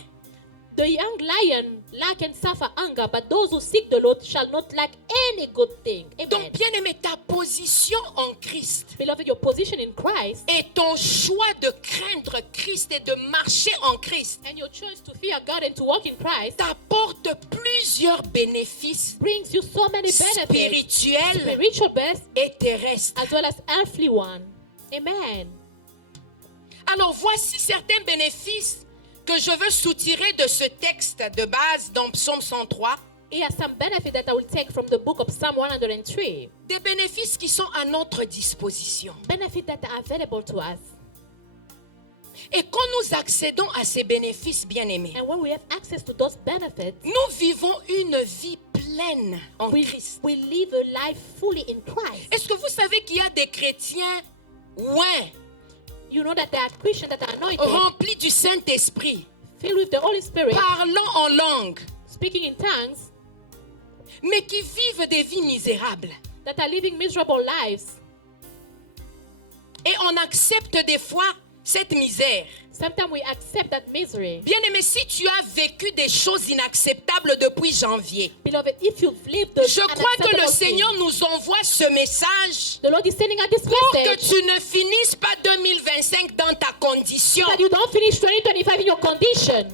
The young lion lack and suffer hunger, but those who seek the Lord shall not lack any good thing. Amen. Donc, bien-aimé, ta position en Christ Beloved, your position in Christ et ton choix de craindre Christ et de marcher en Christ and your choice to fear God and to walk in Christ t'apporte plusieurs bénéfices brings you so many benefits, spirituels spiritual benefits et terrestres. as well as earthly one. Amen. Alors, voici certains bénéfices que je veux soutirer de ce texte de base dans Psaume 103. Here are some benefits that I will take from the book of Psalm 103. Des bénéfices qui sont à notre disposition. Benefits that are available to us. Et quand nous accédons à ces bénéfices, bien-aimés, And when we have access to those benefits, nous vivons une vie pleine en we Christ. live a life fully in Christ. Est-ce que vous savez qu'il y a des chrétiens, ouais, You know that there are Christians that are anointed, remplis du Saint-Esprit, filled with the Holy Spirit, parlant en langue, speaking in tongues, mais qui vivent des vies misérables. that are living miserable lives. Et on accepte des fois cette misère. Sometimes we accept that misery. Bien-aimé, si tu as vécu des choses inacceptables depuis janvier, Beloved, if you've lived the je crois que le unacceptable Seigneur thing, nous envoie ce message the Lord is sending out this pour que message tu ne finisses pas 2025 dans ta condition. that you don't finish 2025 in your condition.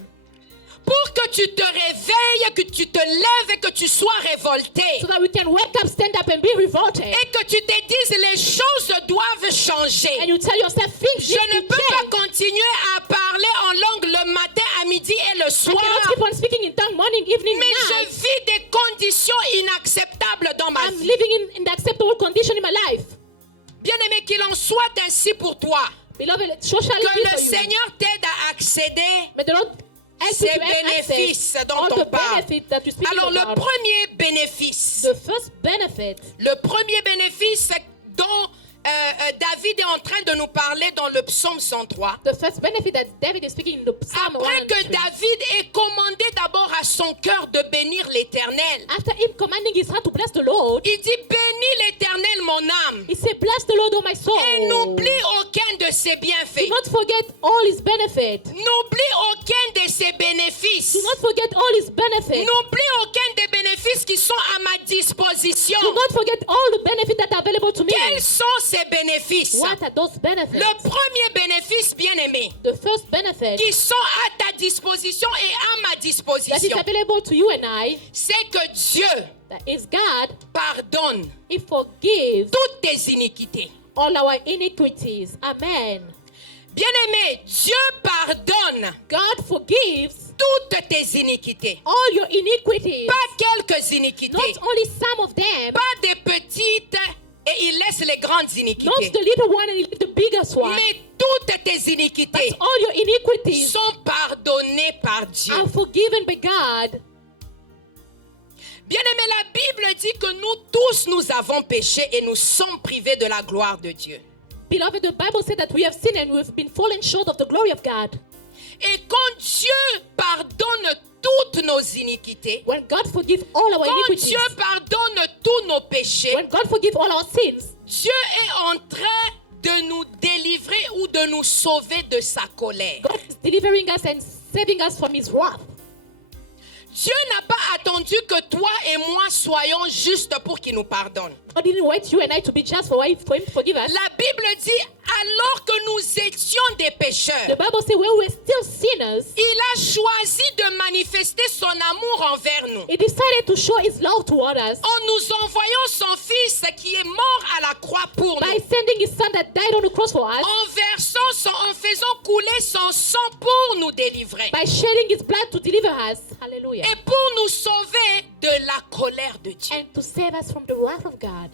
Pour que tu te réveilles, que tu te lèves et que tu sois révolté. So that we can wake up, stand up, and be revolted. Et que tu te dises les choses doivent changer. And you tell yourself things Je ne need peux to pas change. continuer à parler en langue le matin, à midi et le I soir. cannot keep on speaking in tongue morning, evening, Mais je night. vis des conditions inacceptables dans ma I'm vie. living in the acceptable condition in my life. Bien-aimé, qu'il en soit ainsi pour toi. Beloved, so shall it Que be le for you. Seigneur t'aide à accéder May the Lord help you ces to have bénéfices access dont all on the parle. benefits that you speak Alors, le about. premier bénéfice, The first benefit dont David est en train de nous parler dans le psaume 103. The first benefit that David is speaking in the Psalm Après que 103. David ait commandé d'abord à son cœur de bénir l'Éternel, After him commanding his heart to bless the Lord, il dit: bénis l'Éternel mon âme he said, bless the Lord, O my soul. et n'oublie aucun de ses Do bienfaits. not forget all his benefits. N'oublie aucun de ses bénéfices. Do not forget all his benefits. N'oublie aucun des bénéfices qui sont à ma disposition. Do not forget all the benefits that are available to me. Quels sont ces bénéfices? What are those benefits? Le premier bénéfice, bien-aimé, The first benefit qui sont à ta disposition et à ma that is disposition, available to you and I, c'est que Dieu that is God, pardonne He forgives toutes tes iniquités. all our iniquities. Amen. Bien-aimé, Dieu pardonne God forgives toutes tes iniquités. all your iniquities. Pas quelques iniquités, Not only some of them, pas des petites, et il laisse les grandes not iniquités. the little one and the biggest one. Mais toutes tes iniquités But all your iniquities sont pardonnées par Dieu. are forgiven by God. Bien-aimé, la Bible dit que nous tous, nous avons péché et nous sommes privés de la gloire de Dieu. Beloved, the Bible said that we have sinned and we've been fallen short of the glory of God. Et quand Dieu pardonne toutes nos iniquités, When God forgives all our quand iniquities, Dieu pardonne tous nos péchés, when God forgives all our sins, Dieu est en train de nous délivrer ou de nous sauver de sa colère. God is delivering us and saving us from His wrath. Dieu n'a pas attendu que toi et moi soyons justes pour qu'il nous pardonne. God didn't wait you and I to be just for Him to forgive us. La Bible dit, alors que nous étions des pécheurs, The Bible says when we're still sinners, il a choisi de manifester son amour envers nous He decided to show His love toward us en nous envoyant son Fils qui est mort à la croix pour by nous, sending His Son that died on the cross for us, en faisant couler son sang pour nous délivrer by shedding His blood to deliver us. Hallelujah. et pour nous sauver de la colère de Dieu. And to save us from the wrath of God.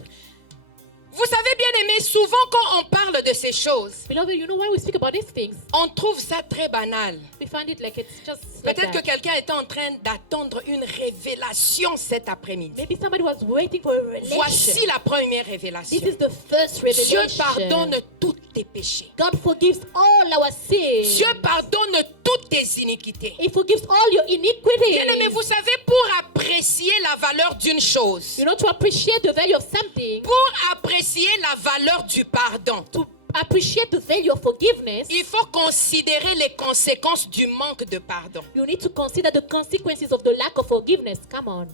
Vous savez, bien aimé, souvent quand on parle de ces choses, Beloved, you know when we speak about these things, on trouve ça très banal. we find it like it's just like Peut-être que that. quelqu'un était en train d'attendre une révélation cet après-midi. Maybe somebody was waiting for a revelation. Voici la première This révélation. is the first Dieu revelation. pardonne tous tes péchés. God forgives all our sins. Dieu pardonne toutes tes iniquités. He forgives all your iniquities. Bien aimé, vous savez, pour apprécier la valeur d'une chose, You know, to appreciate the value of something, pour apprécier la valeur du pardon, to appreciate the value of forgiveness, il faut considérer les conséquences du manque de pardon. you need to consider the consequences of the lack of forgiveness. Come on.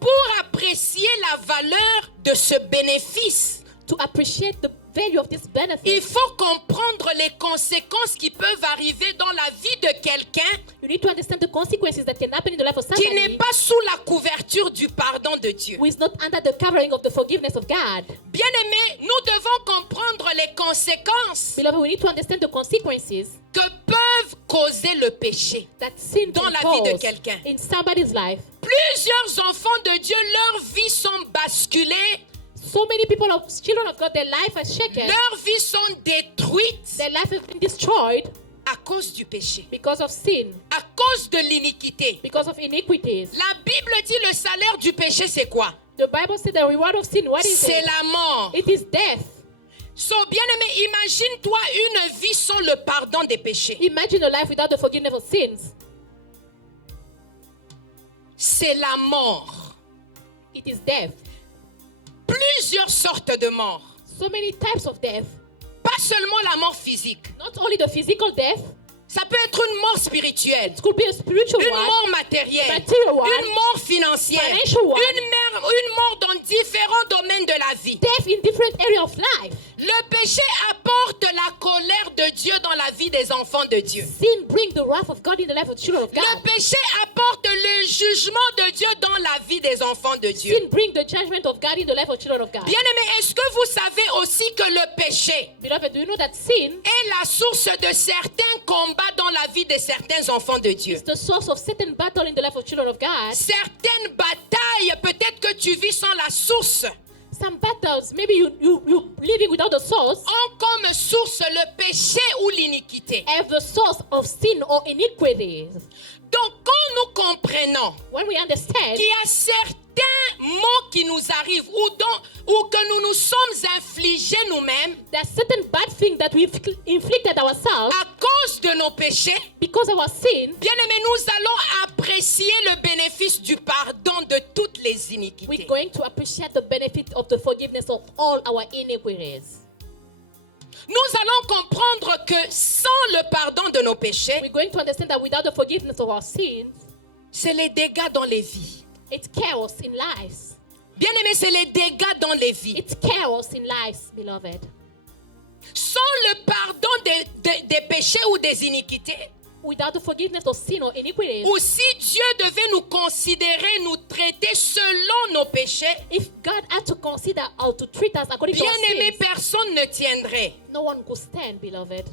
Pour apprécier la valeur de ce bénéfice, To appreciate the value of this il benefit, faut comprendre les conséquences qui peuvent arriver dans la vie de quelqu'un you need to understand the consequences that can happen in the life of qui n'est somebody pas sous la couverture du pardon de Dieu. who is not under the covering of the forgiveness of God. Bien-aimés, nous devons comprendre les conséquences Beloved, we need to understand the consequences que peuvent causer le péché. that sin Dans can la vie de cause quelqu'un. in somebody's life. Plusieurs enfants de Dieu, leurs vies sont basculées, So many people, children of God, their life is shaken. leurs vies sont détruites Their life has been destroyed à cause du péché, because of sin, à cause de l'iniquité. because of iniquities. La Bible dit le salaire du péché, c'est quoi? The Bible said the reward of sin, what is C'est it? la mort. It is death. So, bien-aimé, imagine-toi une vie sans le pardon des péchés. Imagine a life without the forgiveness of sins. C'est la mort. It is death. Plusieurs sortes de morts. So many types of death. Pas seulement la mort physique. Not only the physical death, Ça peut être une mort spirituelle, it could be a spiritual une one, mort matérielle, material one, une mort financière, financial one, une mort dans différents domaines de la vie. death in different areas of life. Le péché apporte la colère de Dieu dans la vie des enfants de Dieu. Sin brings the wrath of God in the life of children of God. Le péché apporte le jugement de Dieu dans la vie des enfants de Dieu. Sin brings the judgment of God in the life of children of God. Bien-aimés, est-ce que vous savez aussi que le péché Beloved, do you know that sin est la source de certains combats dans la vie de certains enfants de Dieu? is the source of certain battle in the life of children of God? Certaines batailles, peut-être que tu vis sans la source, Some battles, maybe you living without the source, ont comme source le péché ou l'iniquité. have the source of sin or iniquities. Donc, quand nous comprenons When we understand qu'il y a certains maux qui nous arrivent ou que nous nous sommes infligés nous-mêmes that certain bad things that we inflicted ourselves à cause de nos péchés, because of our sin, bien-aimés, nous allons apprécier le bénéfice du pardon de toutes les we're iniquités. going to appreciate the benefit of the forgiveness of all our iniquities. Nous allons comprendre que sans le pardon de nos péchés, We're going to understand that without the forgiveness of our sins, c'est les dégâts dans les vies. it's chaos in lives. Bien-aimés, c'est les dégâts dans les vies. It's chaos in lives, beloved. Sans le pardon des péchés ou des iniquités, Without the forgiveness of sin or iniquities, ou si Dieu devait nous considérer, nous traiter selon nos péchés, if God had to consider how to treat us according to our bien-aimé, sins, personne ne tiendrait. no one could stand, beloved.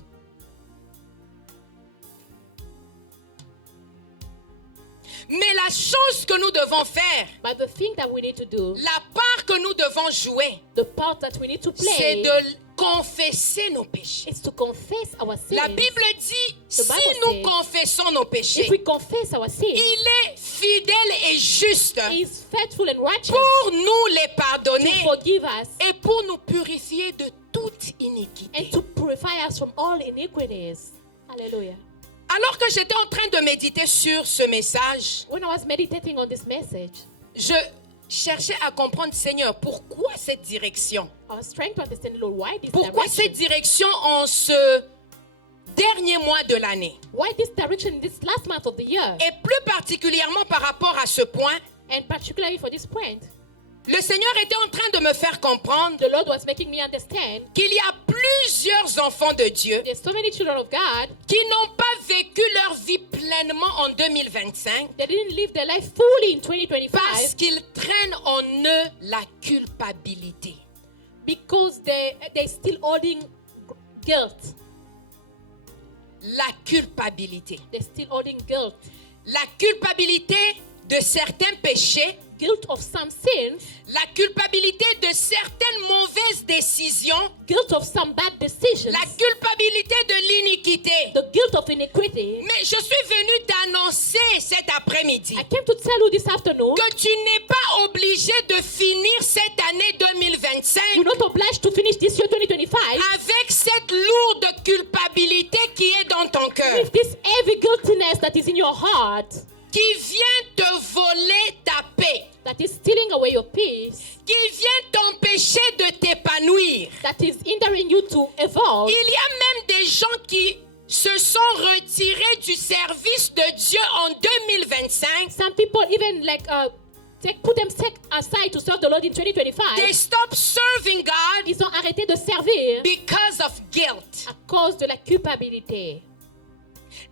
Mais la chose que nous devons faire, But the thing that we need to do, la part que nous devons jouer, the part that we need to c'est play, de confesser nos péchés. is to confess our sins. La Bible dit, si Bible nous says, confessons nos péchés, If we confess our sins, il est fidèle et juste He is faithful and righteous pour nous les to pardonner forgive us et pour nous purifier de toute and iniquité. to purify us from all iniquities. Hallelujah. Alors que j'étais en train de méditer sur ce message, When I was meditating on this message, je cherchais à comprendre, Seigneur, pourquoi cette direction? I was trying to understand, Lord, why this Pourquoi direction? cette direction en ce dernier mois de l'année? Why this direction in this last month of the year? Et plus particulièrement par rapport à ce point, And particularly for this point, le Seigneur était en train de me faire comprendre the Lord was making me understand qu'il y a plusieurs enfants de Dieu there's so many children of God qui n'ont pas vécu leur vie pleinement en 2025 that didn't live their life fully in 2025 parce qu'ils traînent en eux la culpabilité. because they're still holding guilt. La culpabilité. They're still holding guilt. La culpabilité de certains péchés, Guilt of some sins, la culpabilité de certaines mauvaises décisions, guilt of some bad decisions, la culpabilité de l'iniquité. the guilt of iniquity. Mais je suis venue t'annoncer cet après-midi I came to tell you this afternoon, que tu n'es pas obligé de finir cette année 2025 you're not obliged to finish this year 2025 avec cette lourde culpabilité qui est dans ton cœur, with this heavy guiltiness that is in your heart, qui vient te voler ta paix, that is stealing away your peace, qui vient t'empêcher de t'épanouir. that is hindering you to evolve. Il y a même des gens qui se sont retirés du service de Dieu en 2025. Some people even put them aside to serve the Lord in 2025. They stopped serving God Ils ont arrêté de servir because of guilt. à cause de la culpabilité.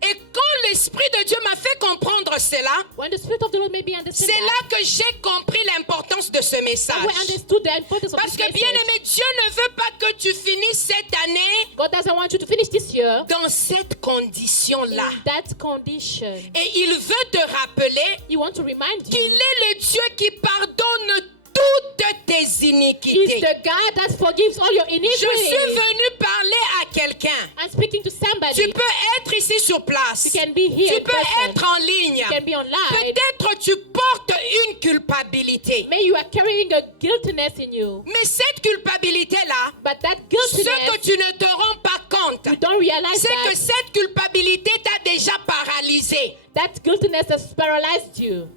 Et quand l'Esprit de Dieu m'a fait comprendre cela, When the Spirit of the Lord made me understand c'est that, là que j'ai compris l'importance de ce I message. understood the importance of Parce this que bien message. aimé, Dieu ne veut pas que tu finisses cette année God doesn't want you to finish this year dans cette condition-là. in that condition. Et il veut te rappeler He wants to remind you, qu'il est le Dieu qui pardonne toutes tes He's iniquités. the God that forgives all your Je iniquities. suis venu parler à quelqu'un. I'm speaking to somebody. Tu peux être ici sur place. You can be here Tu in peux person. être en ligne. You can be online. Peut-être tu portes une culpabilité. Maybe you are carrying a guiltiness in you. Mais cette culpabilité-là, But that ce que guiltiness, tu ne te rends pas compte, you don't realize c'est que that cette culpabilité t'a déjà paralysé. that guiltiness has paralyzed you.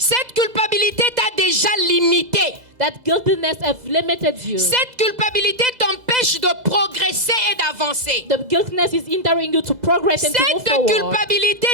Cette culpabilité t'a déjà limité. That guiltiness has limited you. Cette culpabilité t'empêche de progresser et d'avancer. The guiltiness is hindering you to progress and to move Cette forward. culpabilité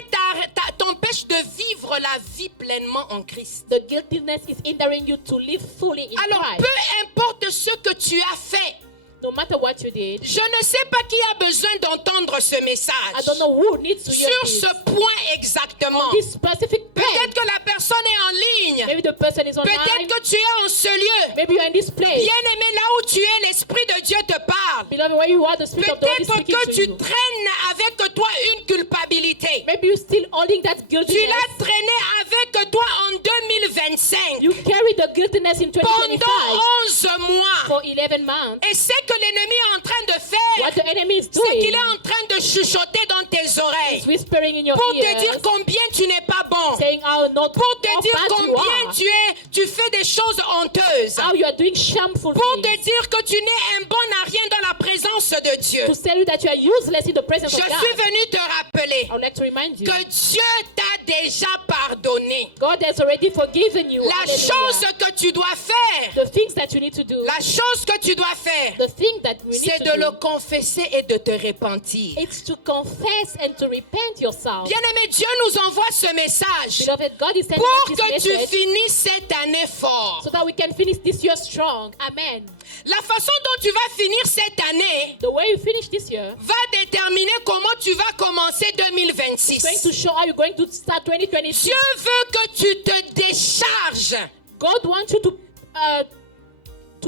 t'empêche de vivre la vie pleinement en Christ. The guiltiness is hindering you to live fully in Alors, Christ. peu importe ce que tu as fait, No matter what you did, je ne sais pas qui a besoin d'entendre ce I message. don't know who needs to hear Sur this. ce point exactement. This specific Peut-être point. que la personne est en ligne. Maybe the person is online. Peut-être que tu es en ce lieu. Maybe you're in this place. Bien-aimé, là où tu es, l'Esprit de Dieu te parle. Beloved, where you are, the Spirit of the Lord is Peut-être speaking que to tu you. traînes avec toi une culpabilité. Maybe you're still holding that Tu guiltiness. l'as traîné avec toi en 2025. You carry the guiltiness in 2025 Pendant 11 mois. for 11 months. Et ce que l'ennemi est en train de What faire, the enemy is c'est doing qu'il est en train de chuchoter dans tes is oreilles whispering in your pour te ears, dire combien tu n'es pas bon, saying how not pour te how dire bad you combien are, tu fais des choses honteuses, how you are doing shameful pour te things, dire que tu n'es un bon à rien dans la présence de Dieu. to tell you that you are useless in the presence Je of God. suis venu te rappeler I would like to remind you, que Dieu t'a déjà pardonné. God has already forgiven you. La Hallelujah. chose que tu dois faire, The things that you need to do, la chose que tu dois faire, the thing that we need c'est to de le do, confesser et de te repentir. it's to confess and to repent yourself. Bien-aimé, Dieu nous envoie ce message Beloved, God is sending pour us this que tu message finisses cette année fort. so that we can finish this year strong. Amen. La façon dont tu vas finir cette année The way you finish this year va déterminer comment tu vas commencer is going 2026. to show how you're going to start 2026. Dieu veut que tu te décharges, God wants you to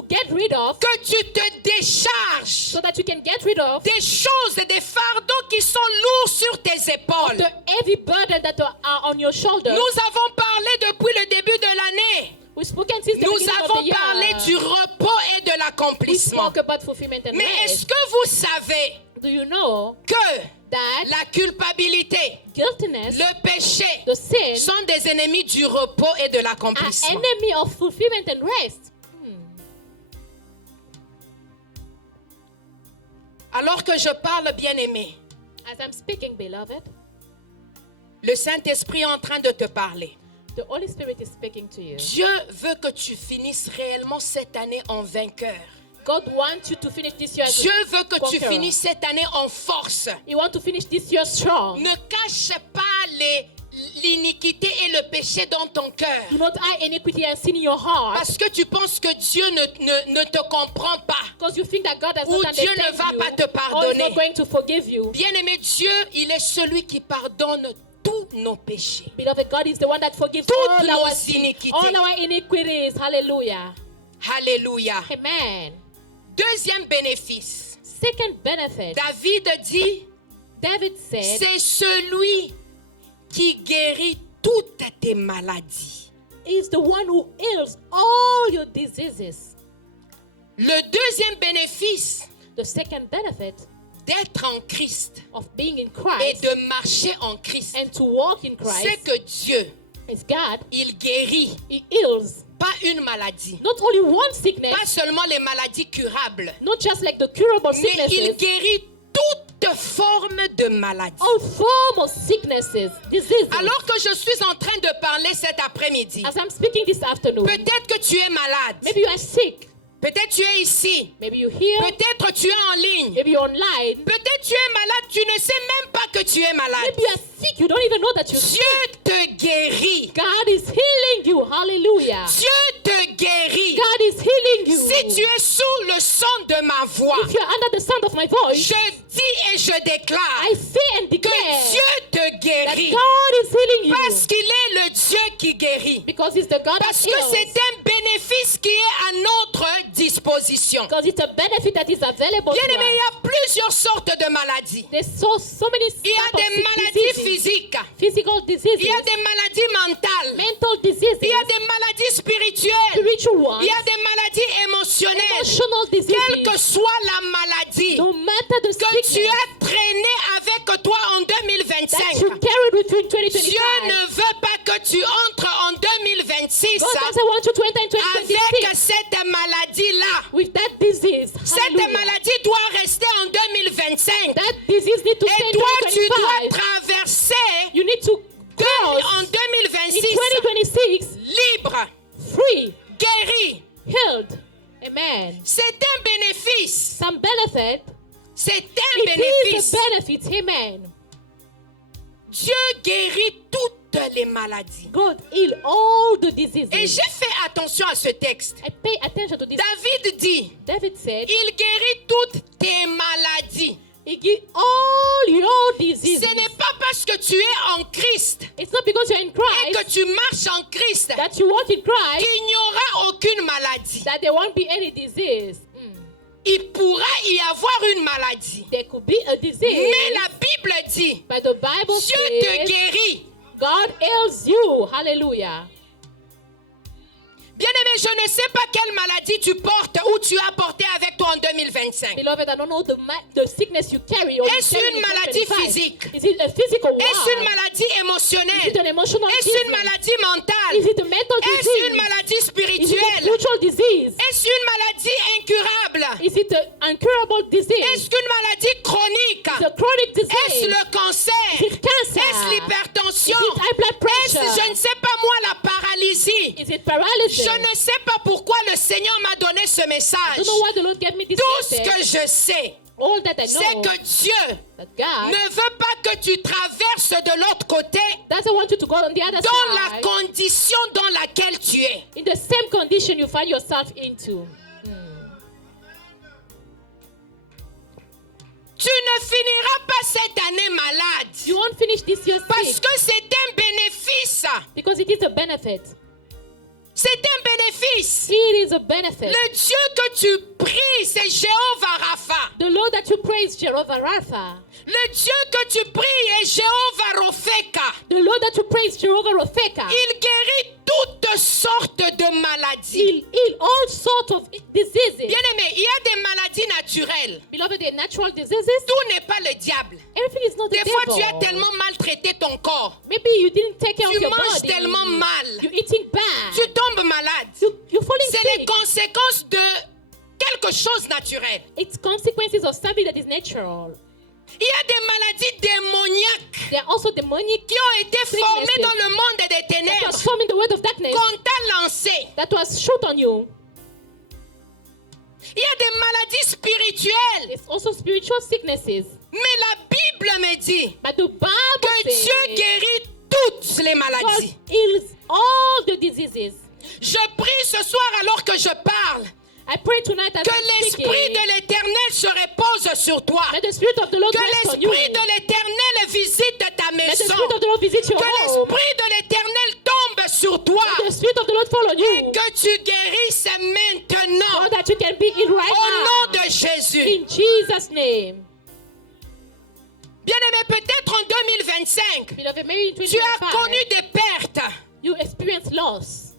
get rid of, que tu te décharges so that you can get rid of des choses, des fardeaux qui sont lourds sur tes épaules. the heavy burden that are on your shoulder. Nous avons parlé depuis le début de l'année. We've spoken since the Nous beginning of avons the year. parlé du repos et de We l'accomplissement. spoke about fulfillment and Mais rest. est-ce que vous savez Do you know que that la culpabilité, guiltiness, le péché the sin, sont des ennemis du repos et de are l'accomplissement? enemy of fulfillment and rest? Alors que je parle, bien-aimé, As I'm speaking, beloved, le Saint-Esprit est en train de te parler. the Holy Spirit is speaking to you. Dieu veut que tu finisses réellement cette année en vainqueur. God wants you to finish this year as Dieu a veut que tu conqueror. finisses cette année en force. He wants to finish this year strong. Ne cache pas l'iniquité et le péché dans ton cœur. Do not hide iniquity and sin in your heart, Parce que tu penses que Dieu ne te comprend pas. because you think that God has Ou not Dieu understand ne va you, pas te or is pardonner. not going to forgive you. Bien-aimé, Dieu, il est celui qui pardonne tous nos péchés. Beloved, God is the one that forgives Toutes all nos our sins, iniquités. all our iniquities. Hallelujah. Alléluia. Amen. Deuxième bénéfice. Second benefit, David dit, David said, c'est celui qui guérit toutes tes maladies. is the one who heals all your diseases. Le deuxième bénéfice The second benefit d'être en Christ of being in et Christ de marcher en Christ, and to walk in c'est Christ que Dieu, is God. il guérit He heals pas une maladie, not only one sickness, pas seulement les maladies curables, not just like the curable mais il sicknesses, guérit toute forme de maladie. all form of sicknesses, diseases. Alors que je suis en train de parler cet après-midi, As I'm speaking this afternoon, peut-être que tu es malade, maybe you are sick, peut-être tu es ici, maybe you're here, peut-être tu es en ligne, maybe you're online, peut-être tu es malade, tu ne sais même pas que tu es malade. maybe you are sick, you don't even know that you're sick. Dieu te guérit. God is healing you. Hallelujah. Dieu te guérit. God is healing you. Si tu es sous le son de ma voix, If you're under the sound of my voice, je dis et je déclare I say and que declare Dieu te that guérit. God is healing you. Parce qu'il est le Dieu qui guérit. Because He's the God Parce that que heals. c'est un bénéfice qui est à notre disposition. Because it's a benefit that is available to Bien-aimé, il us. y a plusieurs sortes de maladies. There's so many Il y a types of des maladies diseases, physiques. physical diseases, Il y a des maladies mentales. mental diseases, Il y a des maladies spirituelles. spiritual ones, Il y a des maladies émotionnelles. emotional Quelle diseases. que soit la maladie No matter the que tu sickness as traîné avec toi en that 2025, you carried with you in Dieu 2025, ne veut pas que tu entres en 2026 God doesn't want you to enter in avec 2026 cette maladie-là. with that disease. Cette Hallelujah. maladie doit rester en 2025. That disease need to stay Et in toi, tu dois 2025. traverser You need to cross en in 2026 2026 libre, free, guéri, healed, healed. Amen. C'est un bénéfice. Some benefit. C'est un It is bénéfice. a benefit. Amen. Dieu guérit toutes les maladies. God heal all the diseases. Et j'ai fait attention à ce texte. I pay attention to this. David dit, David said, il guérit toutes tes maladies. He give all your diseases. Ce n'est pas parce que tu es en Christ It's not because you're in et que Christ tu marches en Christ that you walk in Christ qu'il n'y aura aucune maladie. that there won't be any disease. Il pourra y avoir une maladie. There could be a disease, Mais la Bible dit, but the Bible Dieu te says guérit. God heals you. Hallelujah. Bien-aimé, je ne sais pas quelle maladie tu portes ou tu as porté avec toi en 2025. Beloved, I don't know the sickness you carry. Or Est-ce you carry une in maladie 2025. physique? Is it a physical Est-ce une one? maladie Is it émotionnelle? an emotional Est-ce une disease? maladie Is mentale? it a mental Est-ce une disease? maladie Is it a spirituelle? spiritual disease? Est-ce une maladie incurable? Is it an incurable disease? Est-ce qu'une maladie chronique? It's a chronic disease. Est-ce le cancer? Is it cancer? Est-ce l'hypertension? Is it high blood Est-ce, pressure? je ne sais pas moi, la paralysie? Is it paralysis? Je ne sais pas pourquoi le Seigneur m'a donné ce I message. don't know why the Lord gave me this Tout ce message. que je sais, All that I c'est know que Dieu that God ne veut pas que tu traverses de l'autre côté doesn't want you to go on the other dans la side condition dans laquelle tu es. in the same condition you find yourself into. Tu ne finiras pas cette année malade You won't finish this year parce sick que c'est un bénéfice. because it is a benefit. C'est un bénéfice. It is a benefit. Le Dieu que tu pries, c'est Jéhovah Rapha. The Lord that you praise, Jehovah Rapha. Le Dieu que tu pries est Jéhovah Ropheka. The Lord that you praise, Jehovah Ropheka. Il guérit toutes sortes de maladies. Heal all sorts of diseases. Bien-aimé, il y a des maladies naturelles. Beloved, the natural diseases, Tout n'est pas le diable. everything is not the Des fois, devil. tu as tellement maltraité ton corps. Maybe you didn't take care Tu of your manges body. tellement mal. You're eating bad. Tu tombes malade. You're falling C'est les sick. conséquences de quelque chose naturel. It's consequences of something that is natural. Il y a des maladies démoniaques There are also demonic qui ont été formées dans le monde des that ténèbres, was formed in the world of darkness qu'on t'a lancé. that was shot on you. Il y a des maladies spirituelles. There's also spiritual sicknesses. Mais la Bible me dit But the Bible que Dieu says guérit toutes les God maladies. heals all the diseases. Je prie ce soir alors que je parle I pray tonight as que I'm l'Esprit speaking, de l'Éternel se repose sur toi. that the Spirit of the Lord Que rests on you. l'Esprit de l'Éternel visite ta That the maison. Spirit of the Lord visit your Que home. l'Esprit de l'Éternel tombe sur toi. That the Spirit of the Lord fall on Et you. que tu guérisses maintenant. So that you can be healed right Au nom now. de Jésus. In Jesus' name. Bien-aimé, peut-être en 2025, Beloved, maybe in tu as 2025, connu des pertes. you experience loss.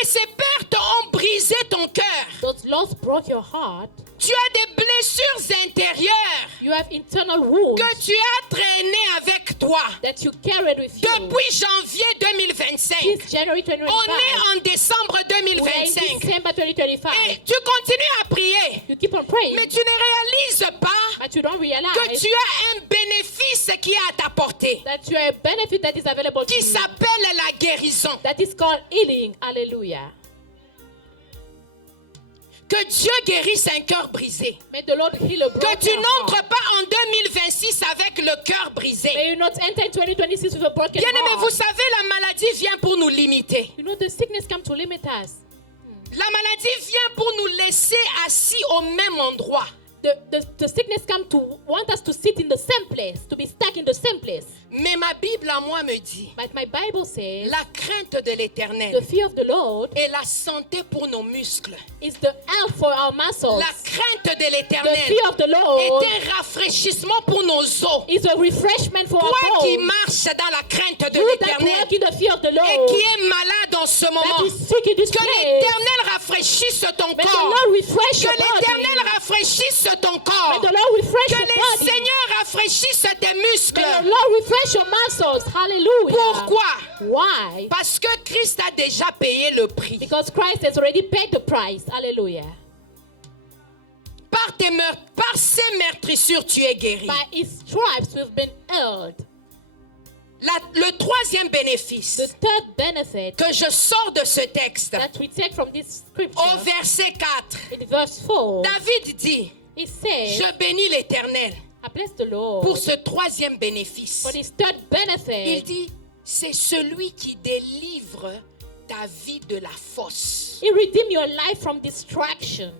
Et ces pertes ont brisé ton cœur. Those loss broke your heart. Tu as des blessures intérieures You have internal wounds que tu as traînées avec toi. that you carried with you. Depuis janvier 2025, Since January on 2025. est en décembre We are in 2025. December 2025. Et tu continues à prier, You keep on praying, mais tu ne réalises pas but you don't que realize tu as un bénéfice qui est à ta portée, that you are a benefit that is available to qui you. s'appelle la guérison. That is called healing. Hallelujah. Que Dieu guérisse un cœur brisé. May the Lord heal a Que broken tu n'entres heart. pas en 2026 avec le cœur brisé. May you not enter in 2026 with a broken Bien-aimé, vous heart. savez, la maladie vient pour nous limiter. You know the sickness come to limit us. La maladie vient pour nous laisser assis au même endroit. The sickness come to want us to sit in the same place, to be stuck in the same place. Mais ma Bible à moi me dit, But my Bible says la crainte de l'Éternel the fear of the Lord est la santé pour nos muscles. is the health for our muscles. La crainte de The l'Éternel fear of the Lord est un rafraîchissement pour nos os. is a refreshment for our Toi qui bones. marches dans la crainte de You that l'Éternel walk in the fear of the et Lord, qui est malade en ce that moment, is sick in this que place, l'Éternel rafraîchisse ton may the corps. Lord refresh Que your body. l'Éternel rafraîchisse ton May corps. the Lord refresh Que your le body. Seigneur rafraîchisse tes muscles. May the Lord refresh your muscles. Hallelujah. Pourquoi? Why? Parce que Christ a déjà payé le prix. Because Christ has already paid the price. Hallelujah. Par ses meurtrissures, tu es guéri. By his stripes we've been healed. Le troisième bénéfice, The third benefit que je sors de ce texte, that we take from this scripture, au verset 4, in verse 4, David dit, it says, je bénis l'Éternel I bless the Lord pour ce troisième bénéfice. for this third Il benefit. dit, c'est celui qui délivre ta vie de la fosse. He redeemed your life from distraction.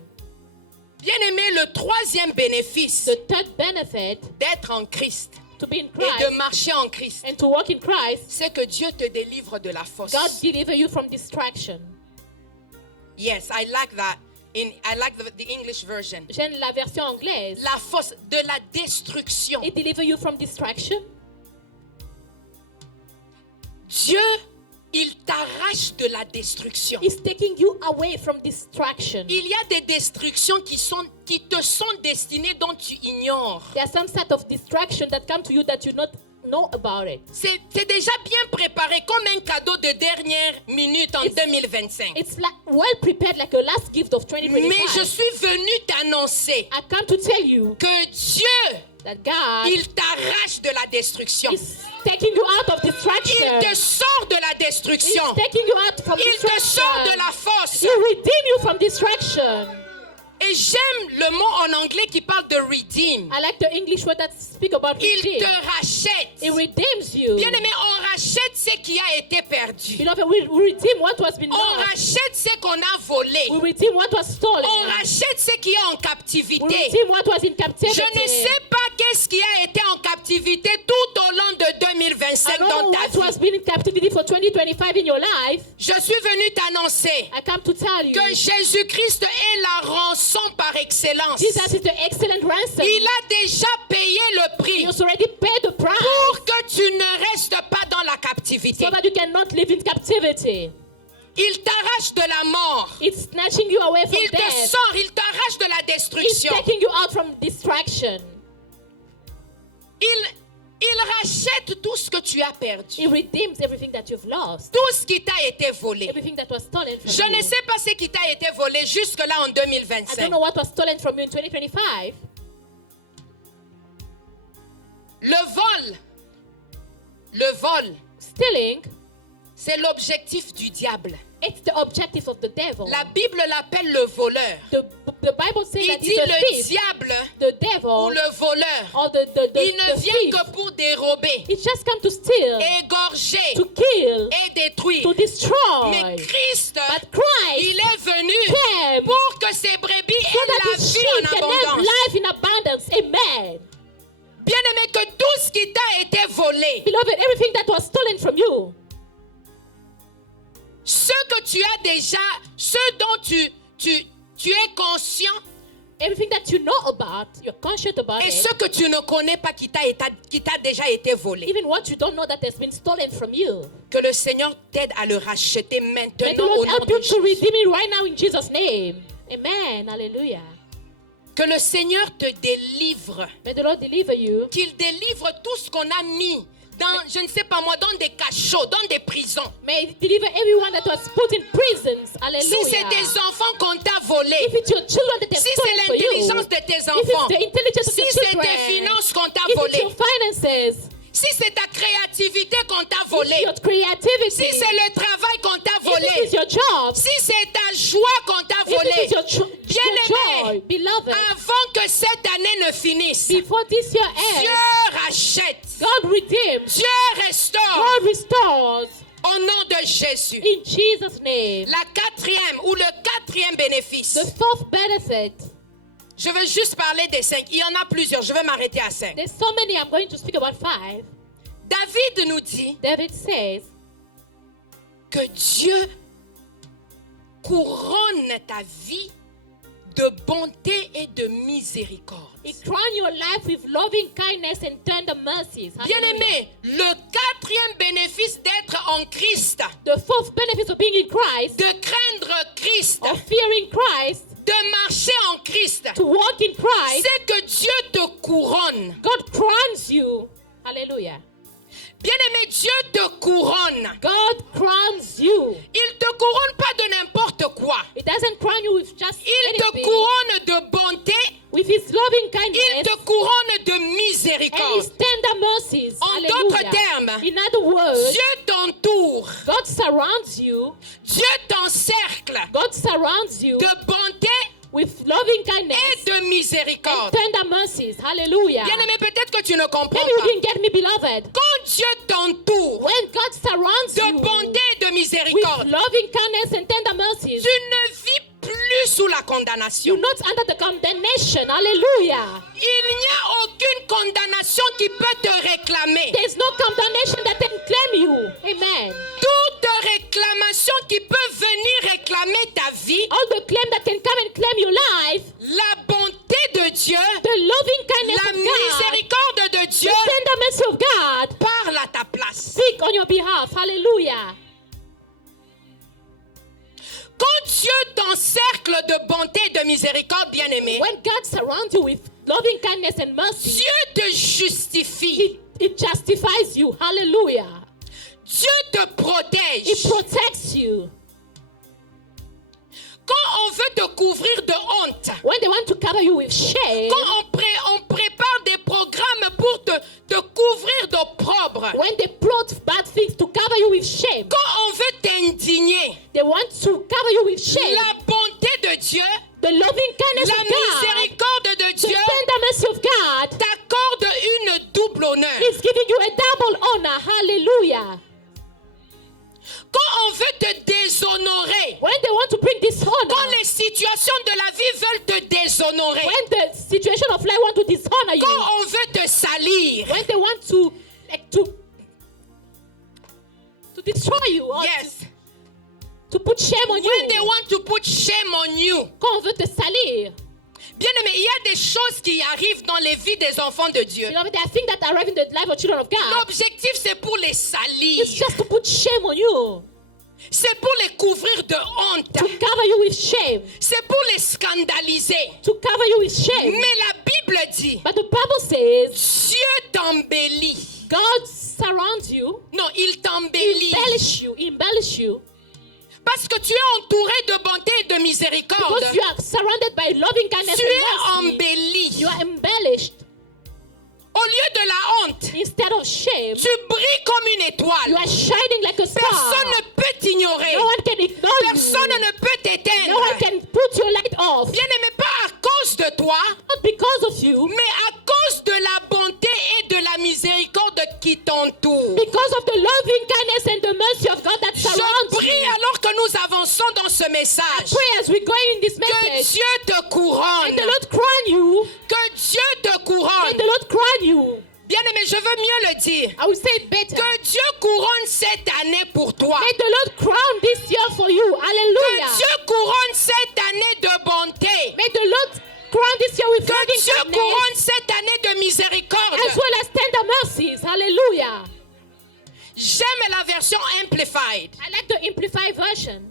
Bien-aimé, le troisième bénéfice The third benefit, d'être en Christ to be in et de Christ marcher en Christ, and to walk in Christ, c'est que Dieu te délivre de la fosse. God deliver you from distraction. Yes, I like that. I like the English version. J'aime la version anglaise. La fosse, de la destruction. It deliver you from distraction. Dieu, il t'arrache de la destruction. It's taking you away from distraction. Il y a des destructions qui te sont destinées dont tu ignores. There are some sort of distraction that come to you that you not know about it. C'est déjà bien préparé comme un cadeau de dernière minute en 2025. It's like well prepared, like a last gift of 2025. Mais je suis venu t'annoncer I come to tell you que Dieu, that God il t'arrache de la destruction. is taking you out of distraction. Il te sort de la He's destruction. taking you out from Il te sort de distraction. la fosse. He redeem you from distraction. Et j'aime le mot en anglais qui parle de redeem. I like the English word that speak about Il redeem. te rachète. It redeems you. Bien aimé, on rachète ce qui a été perdu. Beloved, we redeem what was been On lost. rachète ce qu'on a volé. We redeem what was stolen. On rachète ce qui est en We captivité. redeem what was in captivity. Je ne sais pas qu'est-ce qui a été en captivité tout au long de 2025 I don't know dans ta what vie. was been in captivity for 2025 in your life. Je suis venu t'annoncer I come to tell you, que Jésus-Christ est la rançon par excellence. Jesus is the excellent ransom. Il a déjà payé le He prix has already paid the price pour que tu ne restes pas dans la captivité. so that you cannot live in captivity. Il t'arrache de la mort. It's snatching you away from Il te death. sort, il t'arrache de la It's destruction. taking you out from distraction. Il rachète tout ce que tu as perdu. It redeems everything that you've lost. Tout ce qui t'a été volé. Everything that was stolen from Je you. ne sais pas ce qui t'a été volé jusque-là en I don't 2025. know what was stolen from you in 2025. Le vol, Stealing, c'est l'objectif du diable. it's the objective of the devil. La Bible l'appelle le voleur. The Bible says Il that dit he's a le thief. diable The ou devil le voleur. or the Il ne vient thief. que pour dérober, It just come to steal, égorger to kill, et détruire. to destroy. Mais Christ, But Christ il est venu came pour que ses brebis so aient that la his vie sheep en can have abondance. life in abundance. Amen. Bien-aimé, que tout ce qui t'a été volé, Beloved, everything that was stolen from you, ce que tu as déjà, ce dont tu es conscient everything that you know about, you're conscious about et it, ce que tu ne connais pas qui t'a déjà été volé. even what you don't know that has been stolen from you. Que le Seigneur t'aide à le racheter May the maintenant au Lord nom help de you to Jésus. redeem it right now in Jesus' name. Amen. Hallelujah. Que le Seigneur te délivre. May the Lord deliver you. Qu'il délivre tout ce qu'on a mis dans, je ne sais pas moi, dans des cachots, dans des prisons. May He deliver everyone that was put in prisons. Si Hallelujah. c'est tes enfants qu'on t'a volés, If it's your children that have si c'est stolen for you, l'intelligence de tes if enfants, it's the intelligence of si your c'est children, tes finances qu'on t'a if it's volées, your finances, si c'est ta créativité qu'on t'a if volée, it's your creativity, si c'est le travail qu'on t'a if it volé, is your job, si c'est ta joie qu'on t'a if it volée, is your joy, bien-aimé, beloved, avant que cette année ne finisse, before this year ends, Dieu rachète, God redeems, Dieu restaure God restores, au nom de Jésus. in Jesus' name. La quatrième ou le quatrième bénéfice. The fourth benefit, Je veux juste parler des 5. Il y en a plusieurs. Je vais m'arrêter à 5. there's so many, I'm going to speak about 5. David nous dit David says que Dieu couronne ta vie de bonté et de miséricorde. He crown your life with loving kindness and tender mercies. Hallelujah. Bien-aimé, le quatrième bénéfice d'être en Christ, The fourth benefit of being in Christ, de craindre Christ, of fearing Christ, de marcher en Christ, to walk in Christ, c'est que Dieu te couronne. God crowns you. Hallelujah. Bien-aimé, Dieu te couronne. God crowns you. Il te couronne pas de n'importe quoi. It doesn't crown you with just Il te anything. couronne de bonté. With His loving Il kindness te couronne de and His miséricorde. tender mercies. En d'autres Hallelujah. termes, In other words, Dieu t'entoure God God surrounds you, Dieu t'encercle God surrounds you de bonté with loving et kindness de and miséricorde. tender mercies. Hallelujah. Bien-aimé, peut-être que tu ne comprends Maybe you pas. didn't get me, beloved. Quand Dieu t'entoure When God surrounds de you bonté et de with miséricorde, loving kindness and tender mercies, tu ne vis plus sous la you're condamnation. not under the condemnation. Hallelujah. Il n'y a aucune condamnation qui peut te réclamer. There's no condemnation that can claim you. Amen. Toute réclamation qui peut venir réclamer ta vie, All the claim that can come and claim your life, la bonté de Dieu, the loving kindness la of God, miséricorde de the Dieu tender mercy of God, parle à ta place. speak on your behalf. Hallelujah. Quand Dieu t'encercle de bonté et de miséricorde, bien-aimé, When God surrounds you with loving kindness and mercy, Dieu te justifie. it justifies you. Hallelujah. Dieu te It protège. protects you. Quand on veut te couvrir de honte, When they want to cover you with shame, quand on prépare des programmes pour te couvrir d'opprobre, when they plot bad things to cover you with shame, quand on veut t'indigner, they want to cover you with shame. la bonté de Dieu, The loving kindness la of God, miséricorde de the Dieu tender mercy of God t'accorde une double honneur. is giving you a double honor. Hallelujah. Quand on veut te déshonorer, When they want to bring dishonor, quand les situations de la vie veulent te déshonorer, when the situation of life want to dishonor you, quand on veut te salir, when they want to destroy you or yes, to put shame on when they you, want to put shame on you, quand on veut te salir, bien-aimé, il y a des choses qui arrivent dans les vies des enfants de Dieu. beloved, there are things that arrive in the life of children of God. L'objectif, c'est pour les salir. It's just to put shame on you, C'est pour les couvrir de honte. to cover you with shame, C'est pour les scandaliser. to cover you with shame. Mais la Bible dit, But the Bible says Dieu t'embellit. God surrounds you, Non, il t'embellit. embellish you, Parce que tu es entouré de bonté et de miséricorde. because you are surrounded by loving kindness Tu es and mercy. embelli. You are embellished. Au lieu de la honte, Instead of shame, tu brilles comme une you étoile. are shining like a star. Personne ne peut t'ignorer. No one can ignore Personne you. ne peut No one t'éteindre. can put your light off. Bien-aimé, pas à cause de toi, Not because of you, mais à cause de la bonté et de la miséricorde qui t'entoure. because of the loving kindness and the mercy of God that Je surrounds prie you. alors que nous avançons dans ce message. Pray as we go in this Que message. Dieu te couronne. May the Lord crown you. Que Dieu te May couronne. the Lord crown you. Bien-aimé, je veux mieux le dire. I will say it better. Que Dieu couronne cette année pour toi. May the Lord crown this year for you. Que Hallelujah. Dieu couronne cette année de bonté. May the Lord crown this year with Que loving Dieu kindness couronne cette année de miséricorde. as well as tender mercies. Hallelujah. J'aime la version Amplified. I like the Amplified version.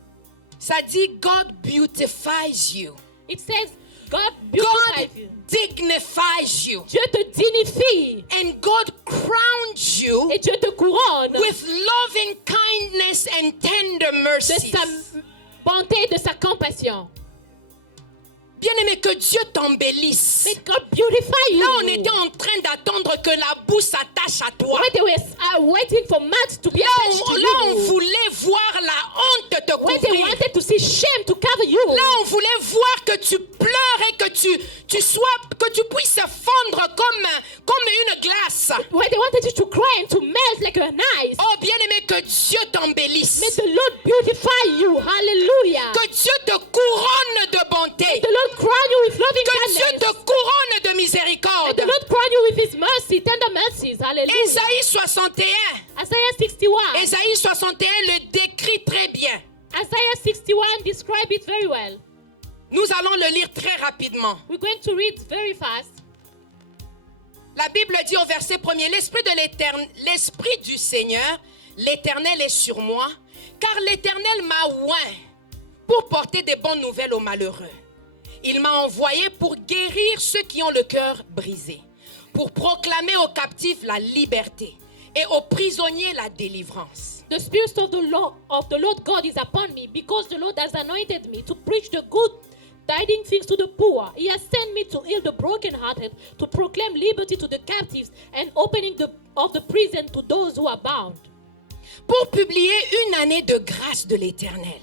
Ça dit God beautifies you. It says, God beautifies God you. dignifies you. Dieu te dignifie And God crowns you et Dieu te couronne with loving kindness and tender de mercies. sa bonté et de sa compassion. Bien-aimé, que Dieu t'embellisse. May God beautify you. Là, on était en train d'attendre que la boue s'attache à toi. When they were waiting for mud to be Là, attached to on you. voulait voir la honte te When they couvrir. wanted to see shame to cover you. Là, on voulait voir que tu pleures et que tu puisses fondre comme une glace. When they wanted you to cry and to melt like an ice. Oh, bien-aimé, que Dieu t'embellisse. May the Lord beautify you. Hallelujah. Que Dieu te couronne de bonté. The Lord crown you with loving Que Dieu kindness. te couronne de May miséricorde. the Lord crown you with his mercy, tender mercies. Hallelujah. Ésaïe 61. Isaiah 61. Ésaïe 61 le décrit très bien. Isaiah 61 describe it very well. Nous allons le lire très rapidement. We're going to read very fast. La Bible dit au verset 1er, l'Esprit du Seigneur, l'Éternel est sur moi, car l'Éternel m'a oint pour porter des bonnes nouvelles aux malheureux. Il m'a envoyé pour guérir ceux qui ont le cœur brisé, pour proclamer aux captifs la liberté et aux prisonniers la délivrance. The Spirit of the Lord God is upon me, because the Lord has anointed me to preach the good tidings things to the poor. He has sent me to heal the brokenhearted, to proclaim liberty to the captives, and opening of the prison to those who are bound. pour publier une année de grâce de l'Éternel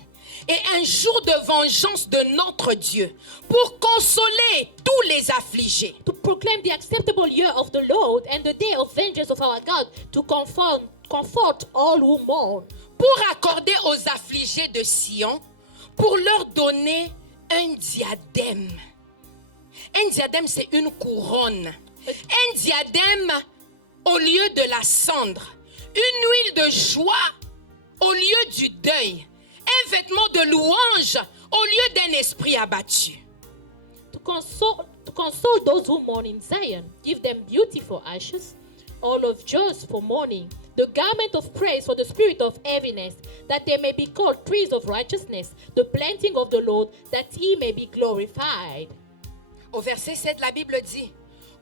et un jour de vengeance de notre Dieu, pour consoler tous les affligés, To proclaim the acceptable year of the Lord and the day of vengeance of our God, to comfort all who mourn, pour accorder aux affligés de Sion, pour leur donner un diadème. Un diadème, c'est une couronne. Un diadème au lieu de la cendre. Une huile de joie au lieu du deuil. Un vêtement de louange au lieu d'un esprit abattu. to console those who mourn in Zion. Give them beauty for ashes, all of joys for mourning, the garment of praise for the spirit of heaviness, that they may be called trees of righteousness, the planting of the Lord, that he may be glorified. Au verset 7, la Bible dit,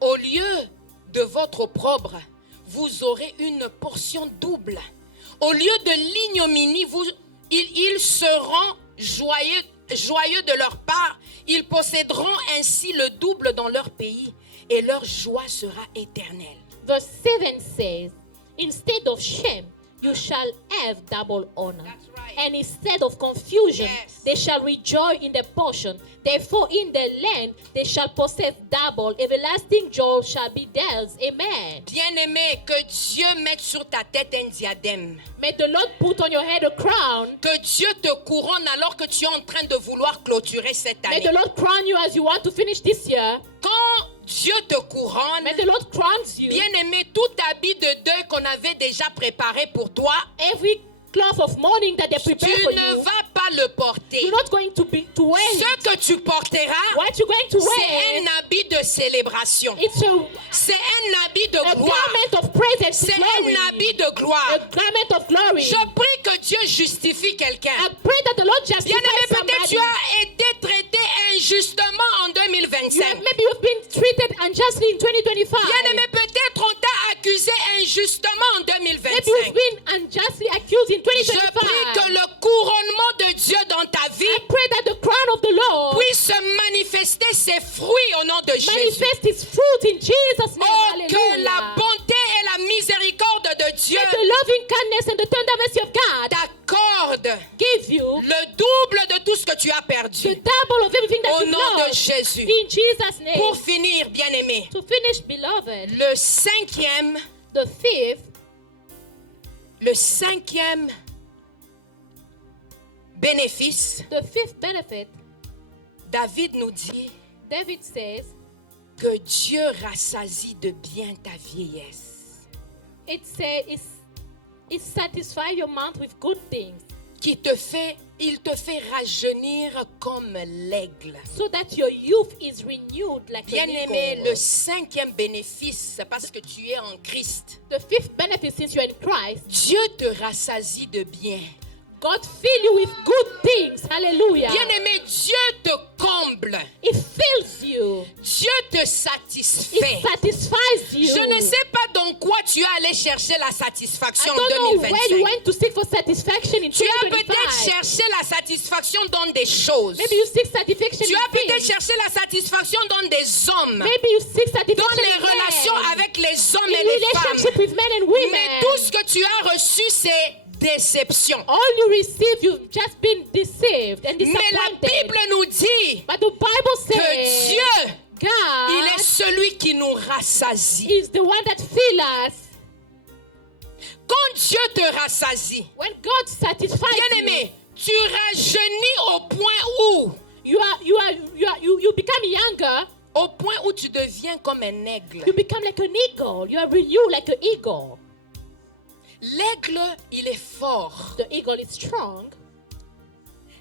au lieu de votre opprobre, vous aurez une portion double. Au lieu de l'ignominie, ils seront joyeux de leur part. Ils posséderont ainsi le double dans leur pays et leur joie sera éternelle. Verse 7 says, instead of shame, you shall have double honor. That's right. And instead of confusion, Yes. they shall rejoice in their portion. Therefore, in their land, they shall possess double. Everlasting joy shall be theirs. Amen. Bien-aimé, que Dieu mette sur ta tête un diadème. May the Lord put on your head a crown. Que Dieu te couronne alors que tu es en train de vouloir clôturer cette May année. the Lord crown you as you want to finish this year. Quand Dieu te couronne, May the Lord crowns you. bien-aimé, tout habit de deuil qu'on avait déjà préparé pour toi, Every cloth of mourning that they tu prepare for ne you, vas pas le porter. you're not going to wear it. Ce que tu porteras, What you're going to c'est wear, un habit de célébration. it's C'est un habit de a gloire. garment of praise and C'est glory. un habit de A gloire. garment of glory. Je prie que Dieu justifie quelqu'un. I pray that the Lord justifies Bien-aimé, peut-être somebody. tu as été traité injustement en You have, 2025. maybe you've been treated unjustly in 2025. Bien-aimé, peut-être on t'a accusé injustement en Maybe you've 2025. been unjustly accused in Je 2025. prie que le couronnement de Dieu dans ta vie I pray that the crown of the Lord puisse manifester ses fruits au nom de Jésus. manifest its fruit in Jesus' name. Oh, que Hallelujah. la bonté et la miséricorde de Dieu Let the loving kindness and the tender mercy of God t'accordent give you le double de tout ce que tu as the perdu. double of everything that Au you've nom de lost. Jésus. In Jesus' name. Pour finir, bien-aimé, To finish, beloved, le cinquième the fifth benefit, David nous dit David says, que Dieu rassasie de bien ta vieillesse, it satisfies your mouth with good things, il te fait rajeunir comme l'aigle. so that your youth is renewed like an Bien-aimé, eagle. le cinquième bénéfice, parce que tu es en Christ, The fifth benefit, since you're in Christ, Dieu te rassasie de bien. God fill you with good things. Hallelujah. Bien-aimé, Dieu te comble. It fills you. Dieu te It satisfait. satisfies you. Je ne sais pas dans quoi tu es allé chercher la I satisfaction don't know en where you 2025. went to seek for satisfaction in Tu as peut-être 2025. cherché la satisfaction dans des choses. Maybe you seek satisfaction Tu in as peut-être things. cherché la satisfaction dans des hommes, Maybe you seek dans satisfaction les in men. relations avec les hommes In et les relationship femmes. with men and women. Mais tout ce que tu as reçu, c'est déception. All you receive, you've just been deceived and Mais la disappointed. Bible nous dit But the Bible que says Dieu, il God est celui qui nous rassasie. is the one that fills us. Quand Dieu te rassasie, When God satisfies bien-aimé, tu rajeunis au point où you become younger. Au point où tu deviens comme un aigle. You become like an eagle. You are renewed like an eagle. L'aigle, il est fort. The eagle is strong.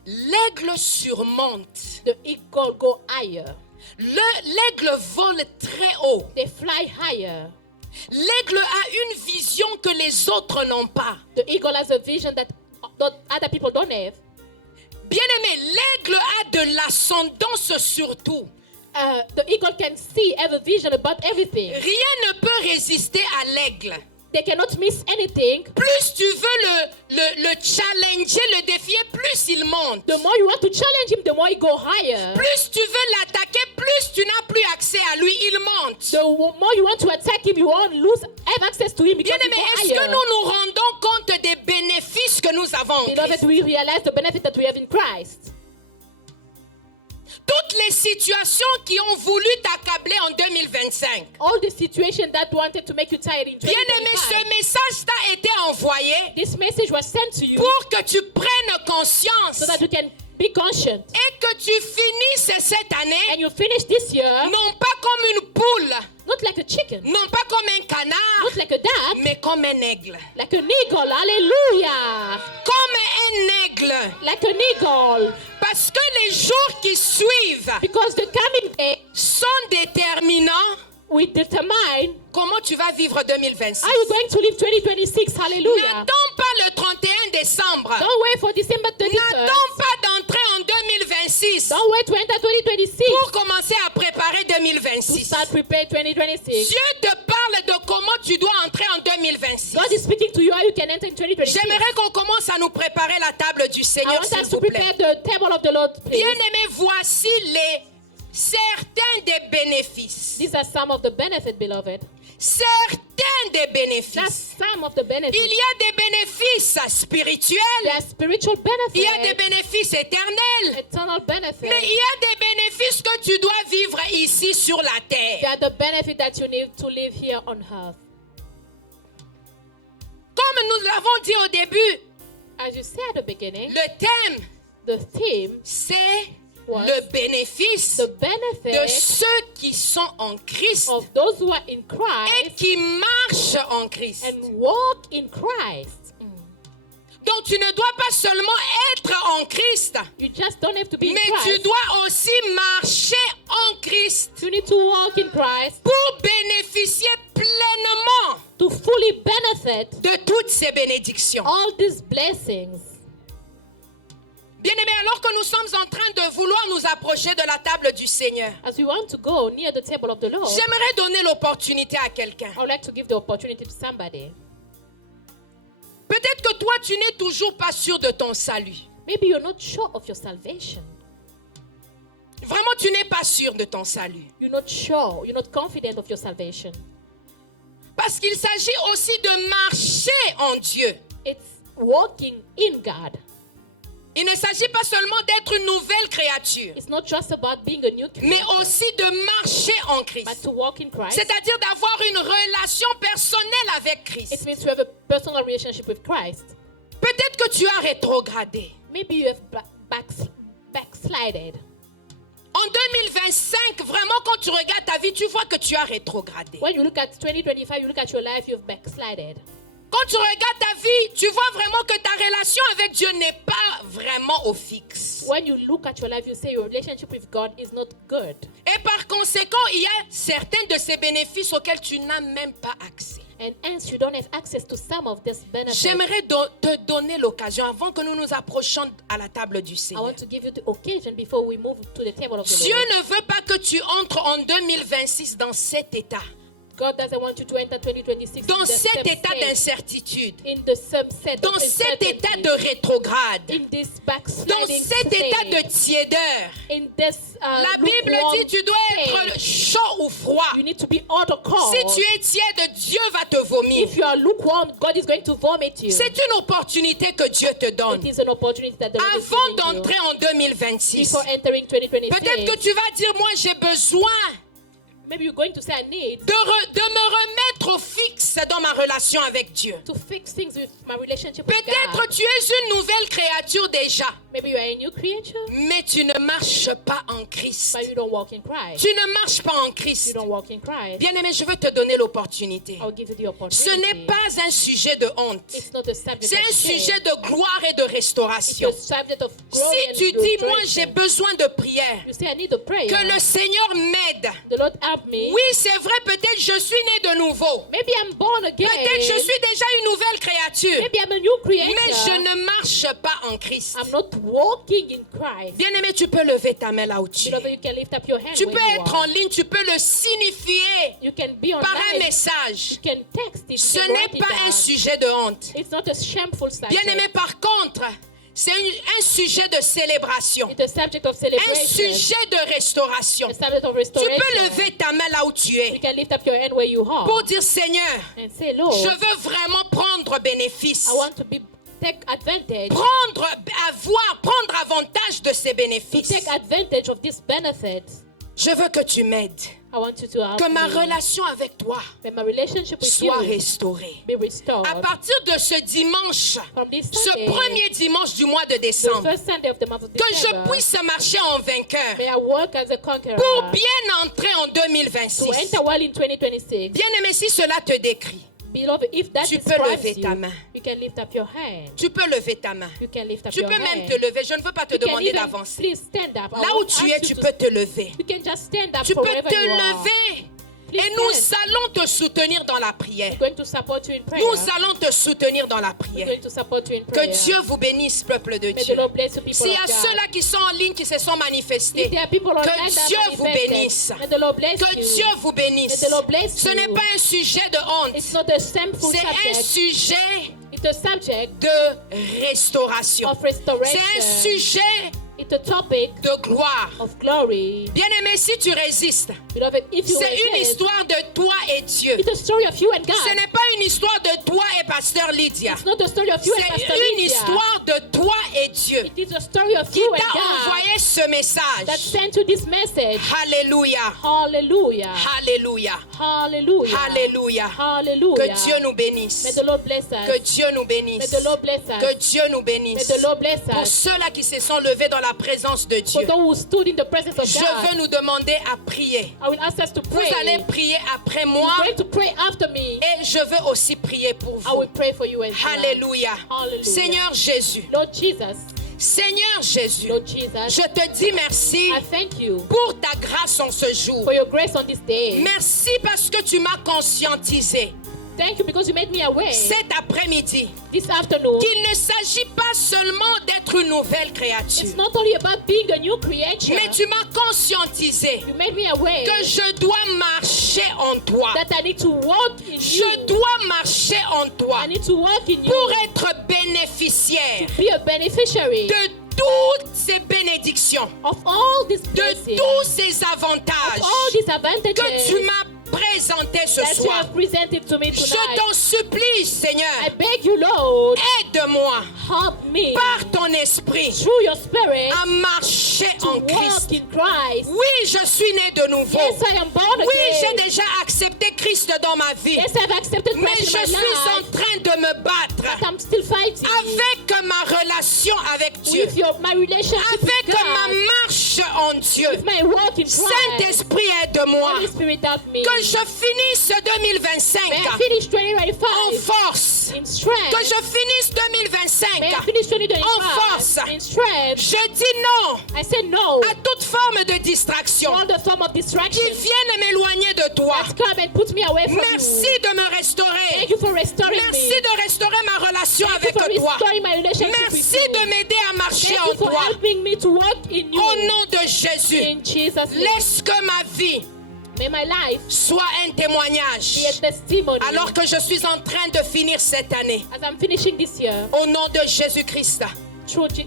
L'aigle surmonte. The eagle go higher. L'aigle vole très haut. They fly higher. L'aigle a une vision que les autres n'ont pas. The eagle has a vision that other people don't have. Bien-aimé, l'aigle a de l'ascendance sur tout. The eagle can see, have a vision about everything. Rien ne peut résister à l'aigle. They cannot miss anything. Plus tu veux le challenger, le défier, plus il monte. The more you want to challenge him, the more he go higher. Plus tu veux l'attaquer, plus tu n'as plus accès à lui, il monte. The more you want to attack him, you won't have access to him because he Bien-aimé, go est-ce que higher. nous nous rendons rendons compte des bénéfices que nous avons en Beloved, Christ. we realize the benefit that we have in Christ. Toutes les situations qui ont voulu t'accabler en 2025. All the situations that wanted to make you tired in Bien-aimé, 2025. ce message t'a été envoyé This message was sent to you pour que tu prennes conscience so that you can be conscient. et que tu finisses cette année And you finish this year non pas comme une poule, not like a chicken, non pas comme un canard, not like a duck, mais comme un aigle. like an eagle. Hallelujah. Comme un aigle. Like an eagle. Parce que les jours qui suivent Because the coming day sont déterminants. will determine Comment tu vas vivre 2026? how you're going to live 2026. Hallelujah. N'attends pas le 31 décembre. Don't wait for December 31st. N'attends pas d'entrer en 2026 Don't wait to enter 2026 pour commencer à préparer to 2026. start preparing 2026. Dieu te parle de comment tu dois entrer en 2026. God is speaking to you how you can enter in 2026. J'aimerais qu'on commence à nous préparer la table du I Seigneur, want s'il us to vous plaît. prepare the table of the Lord, please. Bien-aimés, voici certains des bénéfices. These are some of the benefits, beloved. Certains des That's bénéfices. some of the benefits. Il y a des bénéfices spirituels. There are spiritual Il y a des benefits, bénéfices éternels. eternal benefits. Mais il y a des bénéfices que tu dois vivre ici sur la They terre. are the benefit that you need to live here on earth. Comme nous l'avons dit au début, As you said at the beginning, le thème, the theme, c'est was le bénéfice the de benefit ceux qui sont en Christ of those who are in et Christ qui marchent en Christ. and walk in Christ. Donc tu ne dois pas seulement être en Christ, You just don't have to be in mais tu Christ. dois aussi marcher en Christ You need to walk in Christ pour bénéficier pleinement to fully benefit de toutes ces bénédictions. all these blessings. Bien-aimés, alors que nous sommes en train de vouloir nous approcher de la table du Seigneur, As we want to go near the table of the Lord, j'aimerais donner l'opportunité à quelqu'un. I would like to give the opportunity to somebody. Peut-être que toi, tu n'es toujours pas sûr de ton salut. Maybe you're not sure of your salvation. Vraiment, tu n'es pas sûr de ton salut. You're not sure. You're not confident of your salvation. Parce qu'il s'agit aussi de marcher en Dieu. It's walking in God. Il ne s'agit pas seulement d'être une nouvelle créature, It's not just about being a new mais creature, aussi de marcher en but Christ. to walk in Christ. C'est-à-dire d'avoir une relation personnelle avec It Christ. means to have a personal relationship with Christ. Peut-être que tu as rétrogradé. Maybe you have backslided. En 2025, vraiment, quand tu regardes ta vie, tu vois que tu as rétrogradé. When you look at 2025, you look at your life, you've backslided. Quand tu regardes ta vie, tu vois vraiment que ta relation avec Dieu n'est pas vraiment au fixe. When you look at your life, you say your relationship with God is not good. Et par conséquent, il y a certains de ces bénéfices auxquels tu n'as même pas accès. And hence, you don't have access to some of this benefits. J'aimerais te donner l'occasion, avant que nous nous approchions à la table du I Seigneur. want to give you the occasion before we move to the table of the Dieu Lord. ne veut pas que tu entres en 2026 dans cet état, God doesn't want you to enter 2026 dans in the cet same état state, d'incertitude, in the same set dans of cet état uncertainty, de rétrograde, in this dans backsliding cet état state, de tiédeur. in this La Bible lukewarm dit tu dois être state. chaud ou froid. You need to be hot or cold. Si tu es tiède, Dieu va te vomir. If you are lukewarm, God is going to vomit you. C'est une opportunité que Dieu te donne. It is an opportunity that the Lord is Avant giving you d'entrer en 2026, before entering 2026. peut-être que tu vas dire, moi j'ai besoin Maybe you're going to say, I need de me remettre au fixe dans ma relation avec Dieu. to fix things with my relationship with Peut-être God. tu es une nouvelle créature déjà, Maybe you are a new creature, mais tu ne marches pas en Christ. but you don't walk in Christ. Tu ne marches pas en You Christ. don't walk in Christ. Bien-aimé, je veux te donner l'opportunité. I'll give you the opportunity. Ce n'est pas un sujet de honte. It's not a subject C'est of un shame. sujet de gloire et de It's restauration. a subject of glory Si and tu dis, moi rejoicing. j'ai besoin de prière, You say, I need a prayer. que le Seigneur m'aide. The Lord help me. Oui, c'est vrai, peut-être je suis né de nouveau. Maybe I'm born again. Peut-être je suis déjà une nouvelle créature. Maybe I'm a new creature. Mais je ne marche pas en Christ. I'm not walking in Christ. Bien-aimé, tu peux lever ta main là où tu Beloved, es. you can lift up your hand Tu where peux you être are. en ligne, tu peux le signifier You can be par un online. message. You can text it. Ce you can n'est write it pas un down. sujet de honte. It's not a shameful subject. Bien-aimé, par contre, C'est un sujet de célébration. It's a subject of Un celebration. sujet de restauration. A subject of Tu restoration. peux lever ta main là où tu You es can lift up your hand where you are pour dire Seigneur, and say, Lord, je veux vraiment prendre bénéfice. I want to take advantage, Prendre avantage de ces to bénéfices. take advantage of this benefit. Je veux que tu m'aides. I want you to help Que ma me. relation avec toi May my relationship with soit you restaurée. be restored. À partir de ce dimanche, From this ce Sunday, premier dimanche du mois de the décembre, first Sunday of the month of que je December, puisse marcher en vainqueur may I work as a conqueror pour bien entrer en to 2026. enter well in 2026. Bien-aimé, si cela te décrit, Beloved, if that Tu peux describes lever ta you, main. you can lift up your hand. tu peux lever ta main. You can lift up Tu your peux hand. même te lever. Je ne veux pas te You can demander even, d'avancer. please stand up. I Là où won't tu ask es, you tu to- peux te lever. You can just stand up Tu from peux wherever te you are. lever. Please Et nous stand. allons te soutenir dans la prière. We're going to support you in prayer. Nous allons te soutenir dans la We're prière. going to support you in Que prayer. Dieu vous bénisse, peuple de May the Dieu. Lord bless you, people S'il y a of God. ceux-là qui sont en ligne, qui se sont manifestés, If there are people online que that Dieu are vous manifested, bénisse. may the Lord bless Que you. Dieu vous bénisse. May the Lord bless Ce you. n'est pas un sujet de It's honte. not a shameful C'est un subject. sujet It's a subject de restauration. of restoration. C'est un sujet It's a topic de gloire. of glory. Bien-aimé, si tu résistes, Beloved, if you c'est une resist, histoire de toi et Dieu. it's a story of you and God. Ce n'est pas une histoire de toi et Pasteur Lydia. It's not a story of you and Pastor C'est une Lydia. histoire de toi et Dieu It is a story of qui you and t'a God envoyé ce that message. sent you this message. Alléluia. Hallelujah. Alléluia. Hallelujah. Alléluia. Hallelujah. Que Dieu nous bénisse. May the Lord bless us. Que Dieu nous May bénisse. the Lord bless us. Que Dieu nous May bénisse. the Lord bless Pour us. ceux-là qui se sont levés dans la présence de For Dieu, those who stood in the presence of je God, veux nous demander à prier. I will ask us to Vous pray. allez prier après You're moi going to pray after me. et je veux aussi prier pour I will vous. pray for you as well. Alléluia. Hallelujah. Seigneur Jésus, Lord Jesus, Seigneur Jésus, Lord Jesus, je te dis merci I thank you pour ta grâce en ce jour. for your grace on this day. Merci parce que tu m'as conscientisé Thank you because you made me aware cet après-midi this afternoon. qu'il ne s'agit pas seulement d'être une nouvelle It's créature, not only about being a new creature. mais tu m'as conscientisé You made me aware que je dois marcher en toi. that I need to walk in you. Je dois marcher en toi I need to walk in you pour être bénéficiaire to be a beneficiary de toutes ces bénédictions, of all these de blessings, tous ces of avantages all these que advantages tu m'as présentés ce that you soir. have presented to me Je tonight. t'en supplie, I Seigneur, beg you, Lord, aide-moi help me par ton esprit through your spirit à marcher to en walk Christ. in Christ. Oui, je suis né de nouveau. Yes, I am born Oui, j'ai again. déjà accepté Christ dans ma vie. Yes, I've accepted Mais Christ je in suis my en life. train de me battre But I'm still fighting avec ma relation avec Dieu, with my relationship avec with ma God, marche en Dieu. with my walk in Christ. Saint-Esprit, aide-moi. Holy Spirit, help me. Que je finisse 2025 May I finish en 2025 force. in strength. Que je finisse May 2025 I finish 2025 en force. in strength. Je dis non I say no à toute forme de to distraction all the form of distraction qui viennent m'éloigner de toi. that come and put me away from Merci you. de me restaurer. Thank you for restoring Merci me. de restaurer ma relation Thank you avec for toi. restoring my relationship Merci with you. de m'aider à marcher Thank en you for toi. helping me to walk in you. Au nom de Jésus, In Jesus' name. laisse que ma vie May my life soit un be a témoignage testimony alors que je suis en train de finir cette année. as I'm finishing this year. Au nom de Jésus-Christ,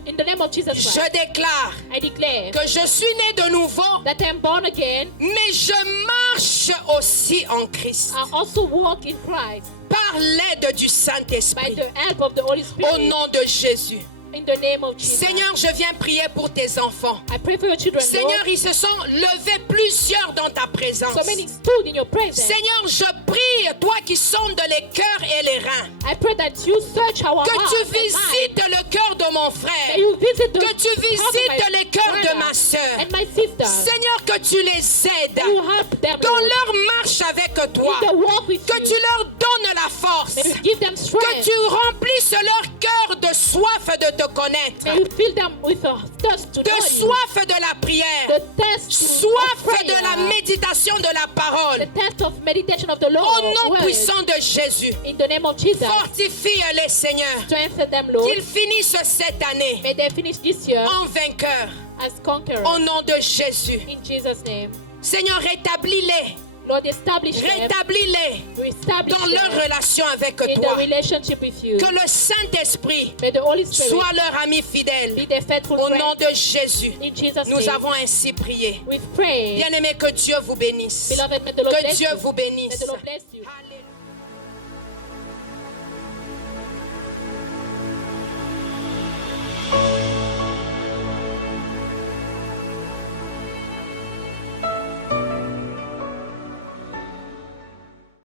In the name of Jesus Christ, je déclare I declare que je suis né de nouveau, that I am born again. mais je marche aussi en Christ I also walk in Christ par l'aide du by Saint-Esprit. the help of the Holy Au Spirit. nom de Jésus. In the name of Jesus. Seigneur, je viens prier pour tes enfants. I pray for your children, Seigneur, Lord. ils se sont levés plusieurs dans ta présence. So many stood in your presence. Seigneur, je prie, toi qui sondes les cœurs et les reins, I pray that you search our que hearts tu and minds. visites le cœur de mon That frère, you visit the que tu heart of visites my les cœurs de brother ma sœur. and my sister. Seigneur, que tu les aides You help them, dans Lord. leur marche avec toi, In the walk with que you. tu leur donnes la force, May you give them que strength. tu remplisses leur cœur de soif de te connaître, May you fill them with a thirst to de know you. soif de la prière, The thirst to soif of de la prayer. méditation de la parole. The thirst of meditation of the Lord. Au nom word. puissant de Jésus, In the name of Jesus. fortifie-les, Seigneur, Strengthen them, Lord. qu'ils finissent cette année May they finish this year en vainqueur. as conquerors. Au nom de Jésus. In Jesus' name. Seigneur, rétablis-les Lord, establish them. Rétablis-les Establish dans leur them relation avec in toi. the relationship with you. Que le Saint-Esprit May the Holy Spirit soit leur ami be fidèle. their faithful Au friend. nom de Jésus, In Jesus' nous name, avons ainsi prié. we pray. Bien-aimés, que Dieu vous bénisse. Beloved, may the Lord Que bless Dieu you. vous May bénisse. the Lord bless you.